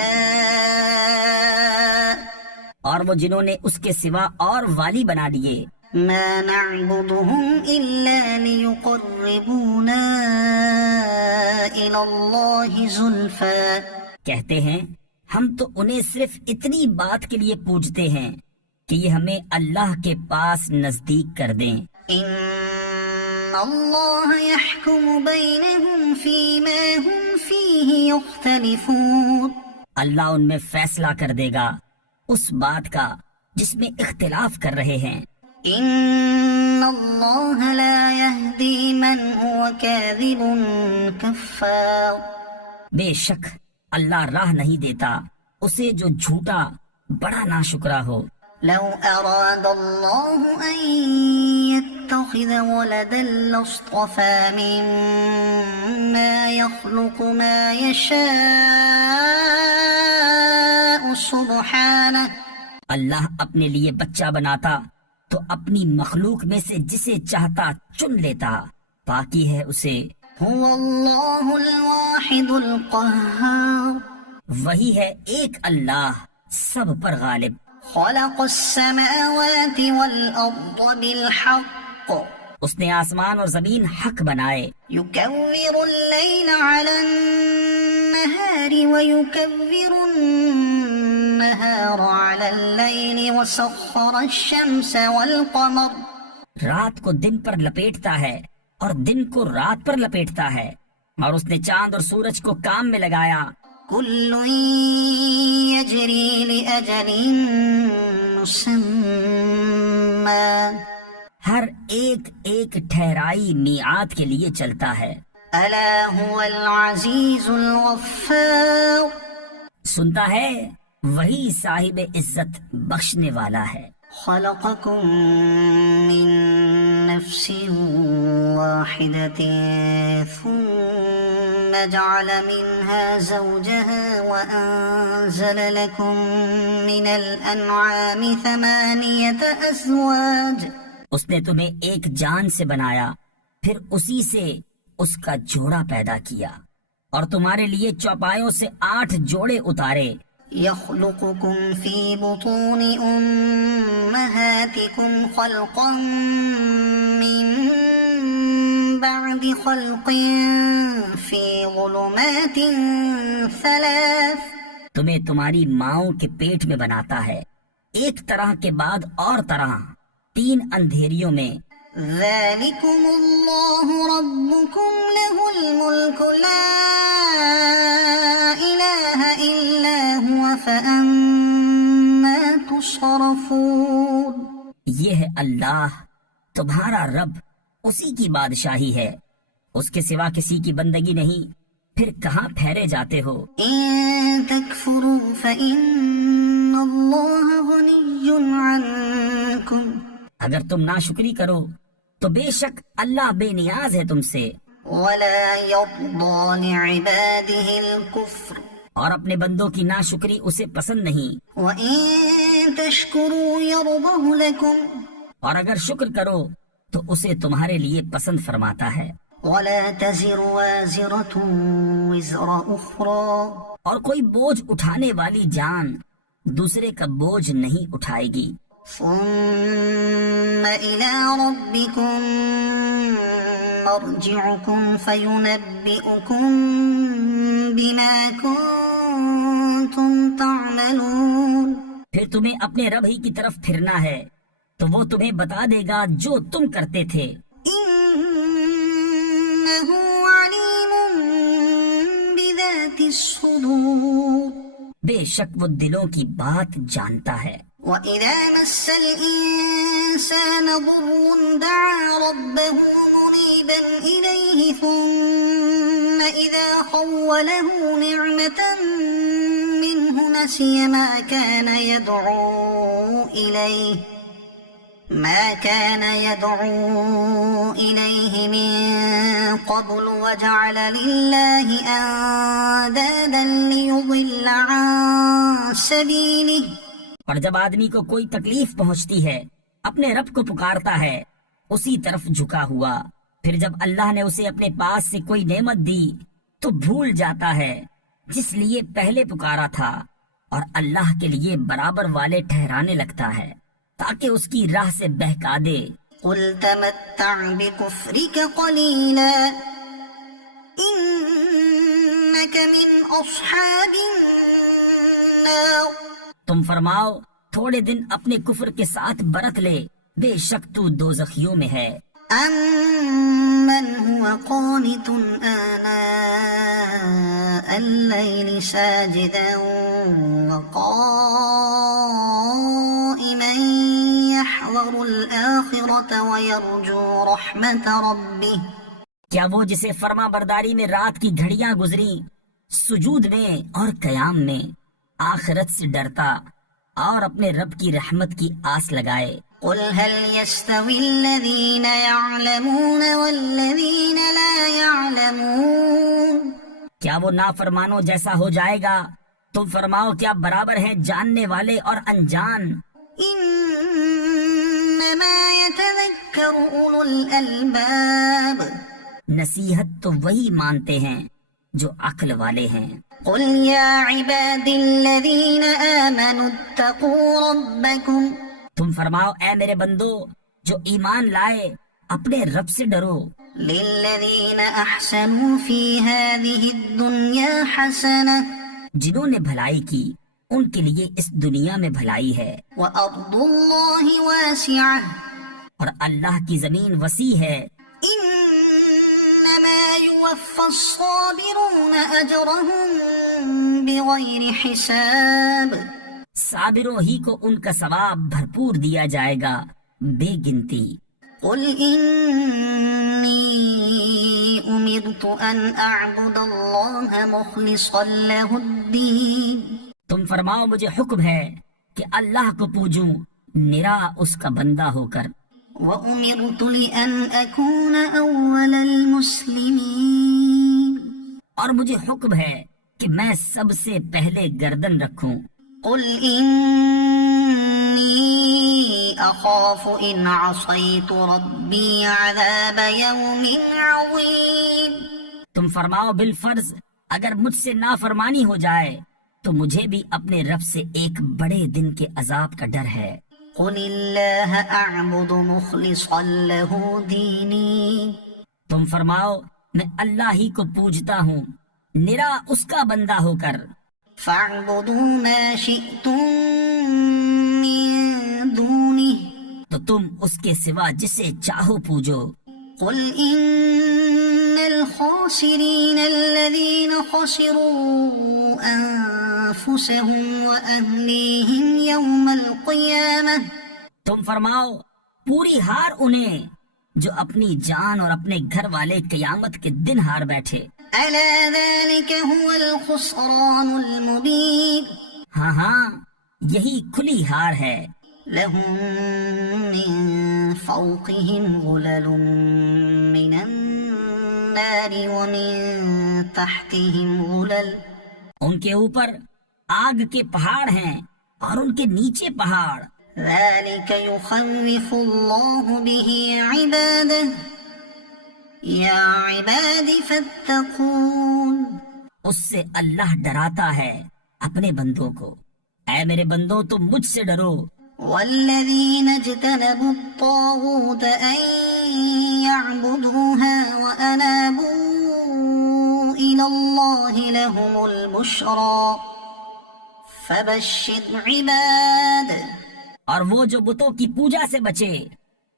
اور وہ جنہوں نے اس کے سوا اور والی بنا دیے۔ مَا نَعْبُدُهُمْ إِلَّا لِيُقَرِّبُونَا إِلَى اللَّهِ زُلْفَىٰ کہتے ہیں ہم تو انہیں صرف اتنی بات کے لیے پوجتے ہیں کہ یہ ہمیں اللہ کے پاس نزدیک کر دیں۔ إِنَّ اللَّهَ يَحْكُمُ بَيْنَهُمْ فِيمَا هُمْ فِيهِ يَخْتَلِفُونَ اللہ ان میں فیصلہ کر دے گا اس بات کا جس میں اختلاف کر رہے ہیں۔ إِنَّ اللَّهَ لَا يَهْدِي مَنْ هُوَ كَاذِبٌ كَفَّارٌ بے شک اللہ راہ نہیں دیتا اسے جو جھوٹا بڑا ناشکرا ہو۔ لو أراد الله أن يتخذ ولدا لاصطفى مما يخلق ما يشاء سبحانه اللہ اپنے لیے بچہ بناتا تو اپنی مخلوق میں سے جسے چاہتا چن لیتا، پاکی ہے اسے۔ هو الله الواحد القهار وہی ہے ایک اللہ سب پر غالب۔ خلق السماوات والأرض بالحق اس نے آسمان اور زمین حق بنائے، يكور الليل على النهار ويكور النهار على الليل وسخر الشمس والقمر رات کو دن پر لپیٹتا ہے اور دن کو رات پر لپیٹتا ہے، اور اس نے چاند اور سورج کو کام میں لگایا۔ كل يجري لأجل مسمى ہر ایک ایک ٹھہرائی میعاد کے لیے چلتا ہے۔ ألا هو العزيز الغفار سنتا ہے وہی صاحب عزت بخشنے والا ہے۔ خلقكم من نفس واحدة ثم جعل منها زوجها وأنزل لكم من الأنعام 8 أزواج. اس نے تمہیں ایک جان سے بنایا، پھر اسی سے اس کا جوڑا پیدا کیا، اور تمہارے لیے چوپایوں سے 8 جوڑے اتارے. يخلقكم في بطون أمهاتكم خلقا من بعد خلق في ظلمات 3. تمہیں تمہاری ماؤں کے پیٹ میں بناتا ہے، ایک طرح کے بعد اور طرح، 3 اندھیریوں میں. ذلكم الله ربكم له الملك لا إله إلا هو فأنا تصرفون. یہ ہے اللہ تمہارا رب، اسی کی بادشاہی ہے، اس کے سوا کسی کی بندگی نہیں، پھر کہاں پھیرے جاتے ہو؟ إن تكفروا فإن الله غني عنكم. اگر تم ناشکری کرو تو بے شک اللہ بے نیاز ہے تم سے، ولا يرضى لعباده الكفر. اور اپنے بندوں کی ناشکری اسے پسند نہیں. وإن تشكروا يرضه لكم. اور اگر شکر کرو تو اسے تمہارے لیے پسند فرماتا ہے. ولا تزر وازرة وزر أخرى. اور کوئی بوجھ اٹھانے والی جان دوسرے کا بوجھ نہیں اٹھائے گی. ثم إلى ربكم مرجعكم فينبئكم بما كنتم تعملون. پھر تمہیں اپنے رب ہی کی طرف پھرنا ہے تو وہ تمہیں بتا دے گا جو تم کرتے تھے. إنه عليم بذات الصدور. بے شک وہ دلوں کی بات جانتا ہے. وَإِذَا مَسَّ الْإِنسَانَ ضُرٌّ دَعَا رَبَّهُ مُنِيبًا إِلَيْهِ ثُمَّ إِذَا خَوَّلَهُ نِعْمَةً مِّنْهُ نَسِيَ مَا كَانَ يَدْعُو إِلَيْهِ مِن قَبْلُ وَجَعَلَ لِلَّهِ أَندَادًا لِّيُضِلَّ عَن سَبِيلِهِ. اور جب آدمی کو کوئی تکلیف پہنچتی ہے اپنے رب کو پکارتا ہے اسی طرف جھکا ہوا، پھر جب اللہ نے اسے اپنے پاس سے کوئی نعمت دی تو بھول جاتا ہے جس لیے پہلے پکارا تھا، اور اللہ کے لیے برابر والے ٹھہرانے لگتا ہے تاکہ اس کی راہ سے بہکا دے. قل تمتع بكفرك قليلا إنك من أصحاب النار. تم فرماؤ تھوڑے دن اپنے کفر کے ساتھ برت لے، بے شک تو دوزخیوں میں ہے. أَمَّنْ هُوَ قَانِتٌ آنَاءَ اللَّيْلِ سَاجِدًا وَقَائِمًا يَحْذَرُ الْآخِرَةَ وَيَرْجُو رَحْمَةَ رَبِّهِ. کیا وہ جسے فرما برداری میں رات کی گھڑیاں گزری، سجود میں اور قیام میں، آخرت سے ڈرتا اور اپنے رب کی رحمت کی آس لگائے. قل هل يستوي الذين يعلمون والذين لا يعلمون. کیا وہ نافرمانوں جیسا ہو جائے گا؟ تم فرماؤ کیا برابر ہیں جاننے والے اور انجان؟ انما يتذكر اولو الالباب. نصیحت تو وہی مانتے ہیں جو عقل والے ہیں. قل يا عباد الذين آمنوا اتقوا ربكم. تم فرماؤ اے میرے بندو جو ایمان لائے اپنے رب سے ڈرو. للذين احسنوا في هذه الدنيا حسنة. جنہوں نے بھلائی کی ان کے لیے اس دنیا میں بھلائی ہے. وأرض الله واسعة. اور اللہ کی زمین وسیع ہے. إنما يوفى الصابرون أجرهم بغير حساب. صابروں ہی کو ان کا ثواب بھرپور دیا جائے گا بے گنتی. قل إني أمرت أن أعبد الله مخلصا له الدين. تم فرماؤ مجھے حکم ہے کہ اللہ کو پوجوں نرا اس کا بندہ ہو کر، وأمرت لأن أكون أول المسلمين اور مجھے حکم ہے کہ میں سب سے پہلے گردن رکھوں۔ قل إني أخاف إن عصيت ربي عذاب يوم عظيم۔ تم فرماؤ بالفرض اگر مجھ سے نافرمانی ہو جائے تو مجھے بھی اپنے رب سے ایک بڑے دن کے عذاب کا ڈر ہے۔ قل الله أعبد مخلصا له ديني۔ تم فرماؤ میں اللہ ہی کو پوجتا ہوں نرا اس کا بندہ ہو کر۔ فاعبدوا ما شئتم من دونه۔ تو تم اس کے سوا جسے چاہو پوجو۔ قل إن الخاسرين الذين خسروا أنفسهم وأهليهم يوم القيامة۔ تم فرماؤ پوری ہار انہیں جو اپنی جان اور اپنے گھر والے قیامت کے دن ہار بیٹھے۔ ألا ذلك هو الخسران المبين۔ ہاں ہاں یہی کھلی ہار ہے۔ لهم من فوقهم غلل من النار ومن تحتهم غلل۔ ان کے اوپر آگ کے پہاڑ ہیں اور ان کے نیچے پہاڑ۔ ذلك يخوف الله به عباده يا عباد فاتقون۔ اس سے اللہ ڈراتا ہے اپنے بندوں کو، اے میرے بندوں تم مجھ سے ڈرو۔ والذين اجتنبوا الطاغوت أن يعبدوها وأنابوا إلى الله لهم البشرى فبشر عباد۔ اور وہ جو بتوں کی پوجا سے بچے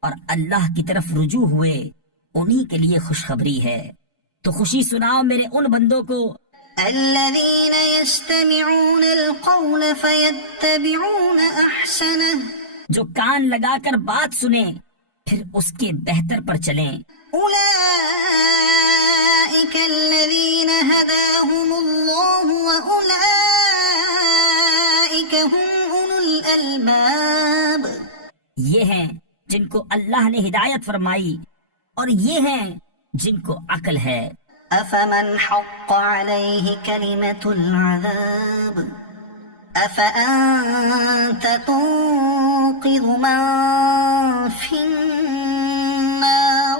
اور اللہ کی طرف رجوع ہوئے انہی کے لیے خوشخبری ہے۔ تو خوشی سناؤ میرے ان بندوں کو الذين يستمعون القول فيتبعون أحسنه۔ جو کان لگا کر بات سنیں پھر اس کے بہتر پر چلیں۔ أولئك الذين هداهم الله وأولئك هم أولو الألباب۔ یہ ہیں جن کو اللہ نے ہدایت فرمائی اور یہ ہیں جن کو عقل ہے۔ أفمن حق عليه كلمة العذاب أفأنت تنقذ من في النار۔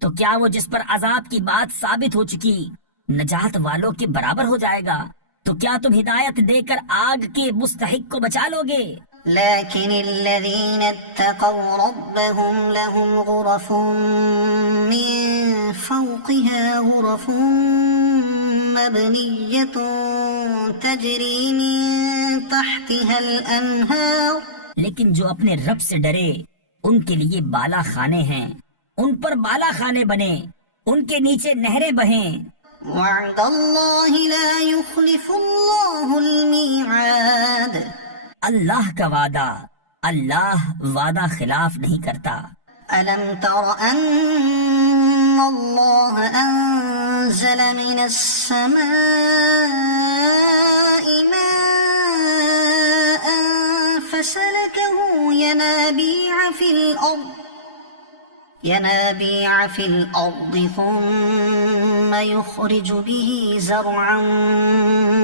تو کیا وہ جس پر عذاب کی بات ثابت ہو چکی نجات والوں کے برابر ہو جائے گا؟ تو کیا تم ہدایت دے کر آگ کے مستحق کو بچا لو گے؟ لكن الذين اتقوا ربهم لهم غرف من فوقها غرف مبنية تجري من تحتها الأنهار۔ لیکن جو اپنے رب سے ڈرے ان کے لیے بالا خانے ہیں، ان پر بالا خانے بنے، ان کے نیچے نہریں بہیں۔ وعد الله لا يخلف الله الميعاد۔ اللہ کا وعدہ اللہ وعدہ خلاف نہیں کرتا۔ ألم تر أن الله أنزل من السماء ماء فسلكه ينابيع في الأرض ثم يخرج به زرعا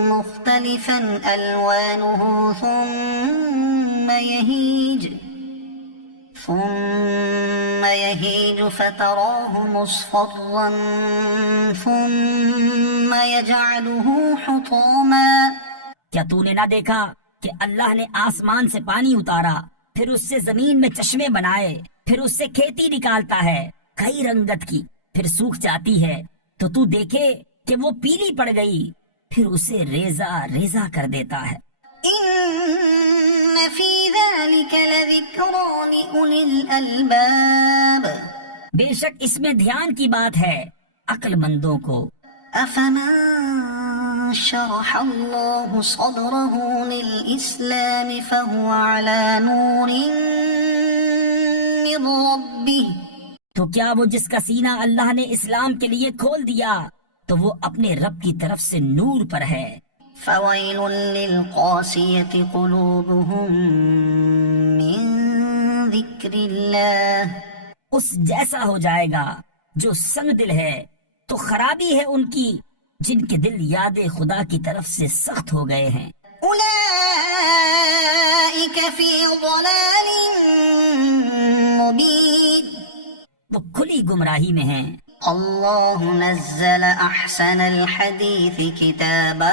مختلفا ألوانه ثم يهيج فتراه مصفرا ثم يجعله حطاما۔ کیا تو نے نہ دیکھا کہ اللہ نے آسمان سے پانی اتارا، پھر اس سے زمین میں چشمے بنائے، پھر اس سے کھیتی نکالتا ہے کئی رنگت کی، پھر سوکھ جاتی ہے تو تو دیکھے کہ وہ پیلی پڑ گئی، پھر اسے ریزہ ریزہ کر دیتا ہے۔ إن في ذلك لذكرى لأولي الألباب۔ بے شک اس میں دھیان کی بات ہے عقل مندوں کو۔ أفمن شرح الله صدره للإسلام فهو على نور من ربه۔ تو کیا وہ جس کا سینہ اللہ نے اسلام کے لیے کھول دیا تو وہ اپنے رب کی طرف سے نور پر ہے۔ فويل للقاسية قلوبهم من ذكر الله اس جیسا ہو جائے گا جو سنگ دل ہے، تو خرابی ہے ان کی جن کے دل یاد خدا کی طرف سے سخت ہو گئے ہیں۔ أولئك في ضلال مبين وہ کھلی گمراہی میں ہیں۔ الله نزل أحسن الحديث كتابا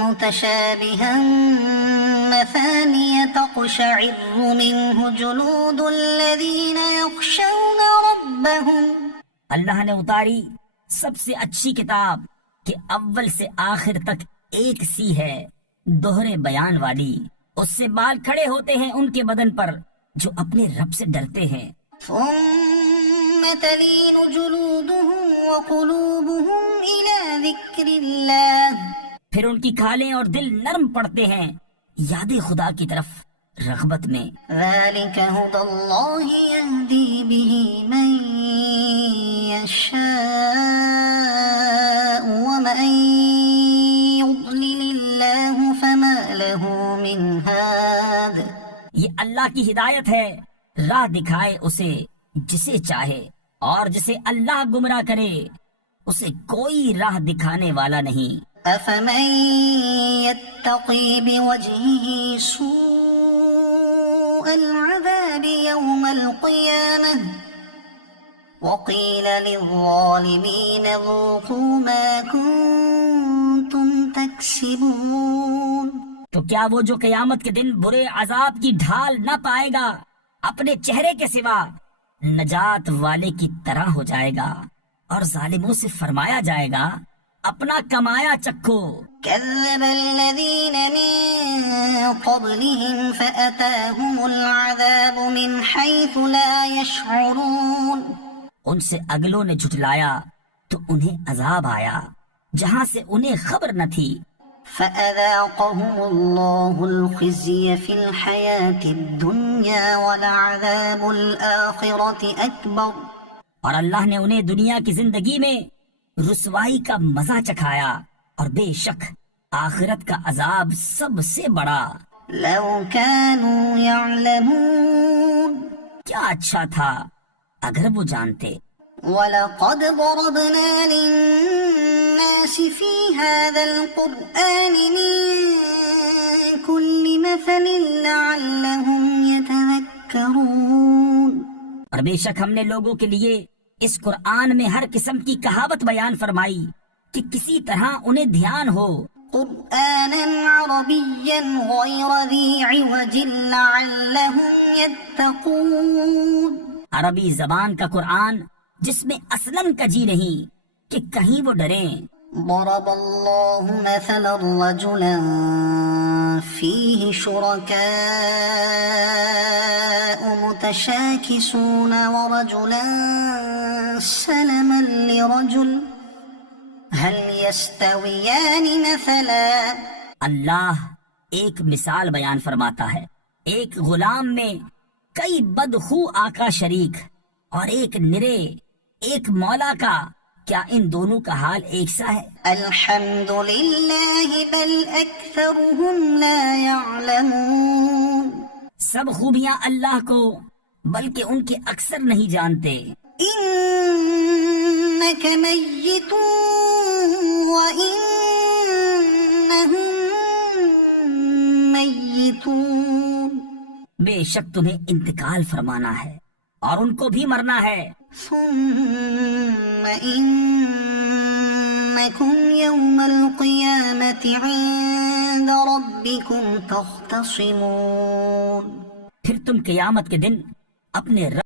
متشابها مثانية تقشعر منه جلود الذين يخشون ربهم اللہ نے اتاری سب سے اچھی کتاب کہ اول سے آخر تک ایک سی ہے، دوہرے بیان والی، اس سے بال کھڑے ہوتے ہیں ان کے بدن پر جو اپنے رب سے ڈرتے ہیں۔ ثم تلين جلودهم وقلوبهم إلى ذكر الله پھر ان کی کھالیں اور دل نرم پڑتے ہیں یاد خدا کی طرف رغبت میں۔ ذلك هدى الله يهدي به من يشاء ومن يضلل الله فما له من هاد یہ اللہ کی ہدایت ہے، راہ دکھائے اسے جسے چاہے، اور جسے اللہ گمراہ کرے اسے کوئی راہ دکھانے والا نہیں۔ أفمن يتقي بوجهه سوء العذاب يوم القيامة وقيل للظالمين ذوقوا ما كنتم تكسبون تو کیا وہ جو قیامت کے دن برے عذاب کی ڈھال نہ پائے گا اپنے چہرے کے سوا نجات والے کی طرح ہو جائے گا، اور ظالموں سے فرمایا جائے گا اپنا کمایا چکھو۔ كذب الذين من قبلهم فأتاهم العذاب من حيث لا يشعرون ان سے اگلوں نے جھٹلایا تو انہیں عذاب آیا جہاں سے انہیں خبر نہ تھی۔ فأذاقهم الله الخزي في الحياة الدنيا ولعذاب الآخرة أكبر اور اللہ نے انہیں دنیا کی زندگی میں رسوائی کا مزہ چکھایا، اور بے شک آخرت کا عذاب سب سے بڑا۔ لو كانوا يعلمون کیا اچھا تھا اگر وہ جانتے۔ وَلَقَدْ ضَرَبْنَا لِلنَّاسِ فِي هَذَا الْقُرْآنِ مِنْ كُلِّ مَثَلٍ لَعَلَّهُمْ يَتَذَكَّرُونَ اور بے شک ہم نے لوگوں کے لیے اس قرآن میں ہر قسم کی کہاوت بیان فرمائی کہ کسی طرح انہیں دھیان ہو۔ قرآنا عربيا غير ذي عوج لعلهم يتقون عربی زبان کا قرآن جس میں اصلاً کجی نہیں کہ کہیں وہ ڈریں۔ ضرب الله مثلا رجلا فيه شركاء متشاكسون ورجلا سلما لرجل هل يستويان مثلا اللہ ایک مثال بیان فرماتا ہے، ایک غلام میں کئی بدخو آقا شریک اور ایک نرے ایک مولا کا، کیا ان دونوں کا حال ایک سا ہے؟ الحمد لله بل أكثرهم لا يعلمون سب خوبیاں اللہ کو بلکہ ان کے اکثر نہیں جانتے۔ إنك ميت وإنهم ميتون بے شک تمہیں انتقال فرمانا ہے اور ان کو بھی مرنا ہے۔ ثم إنكم يوم القيامة عند ربكم تختصمون پھر تم قیامت کے دن اپنے رب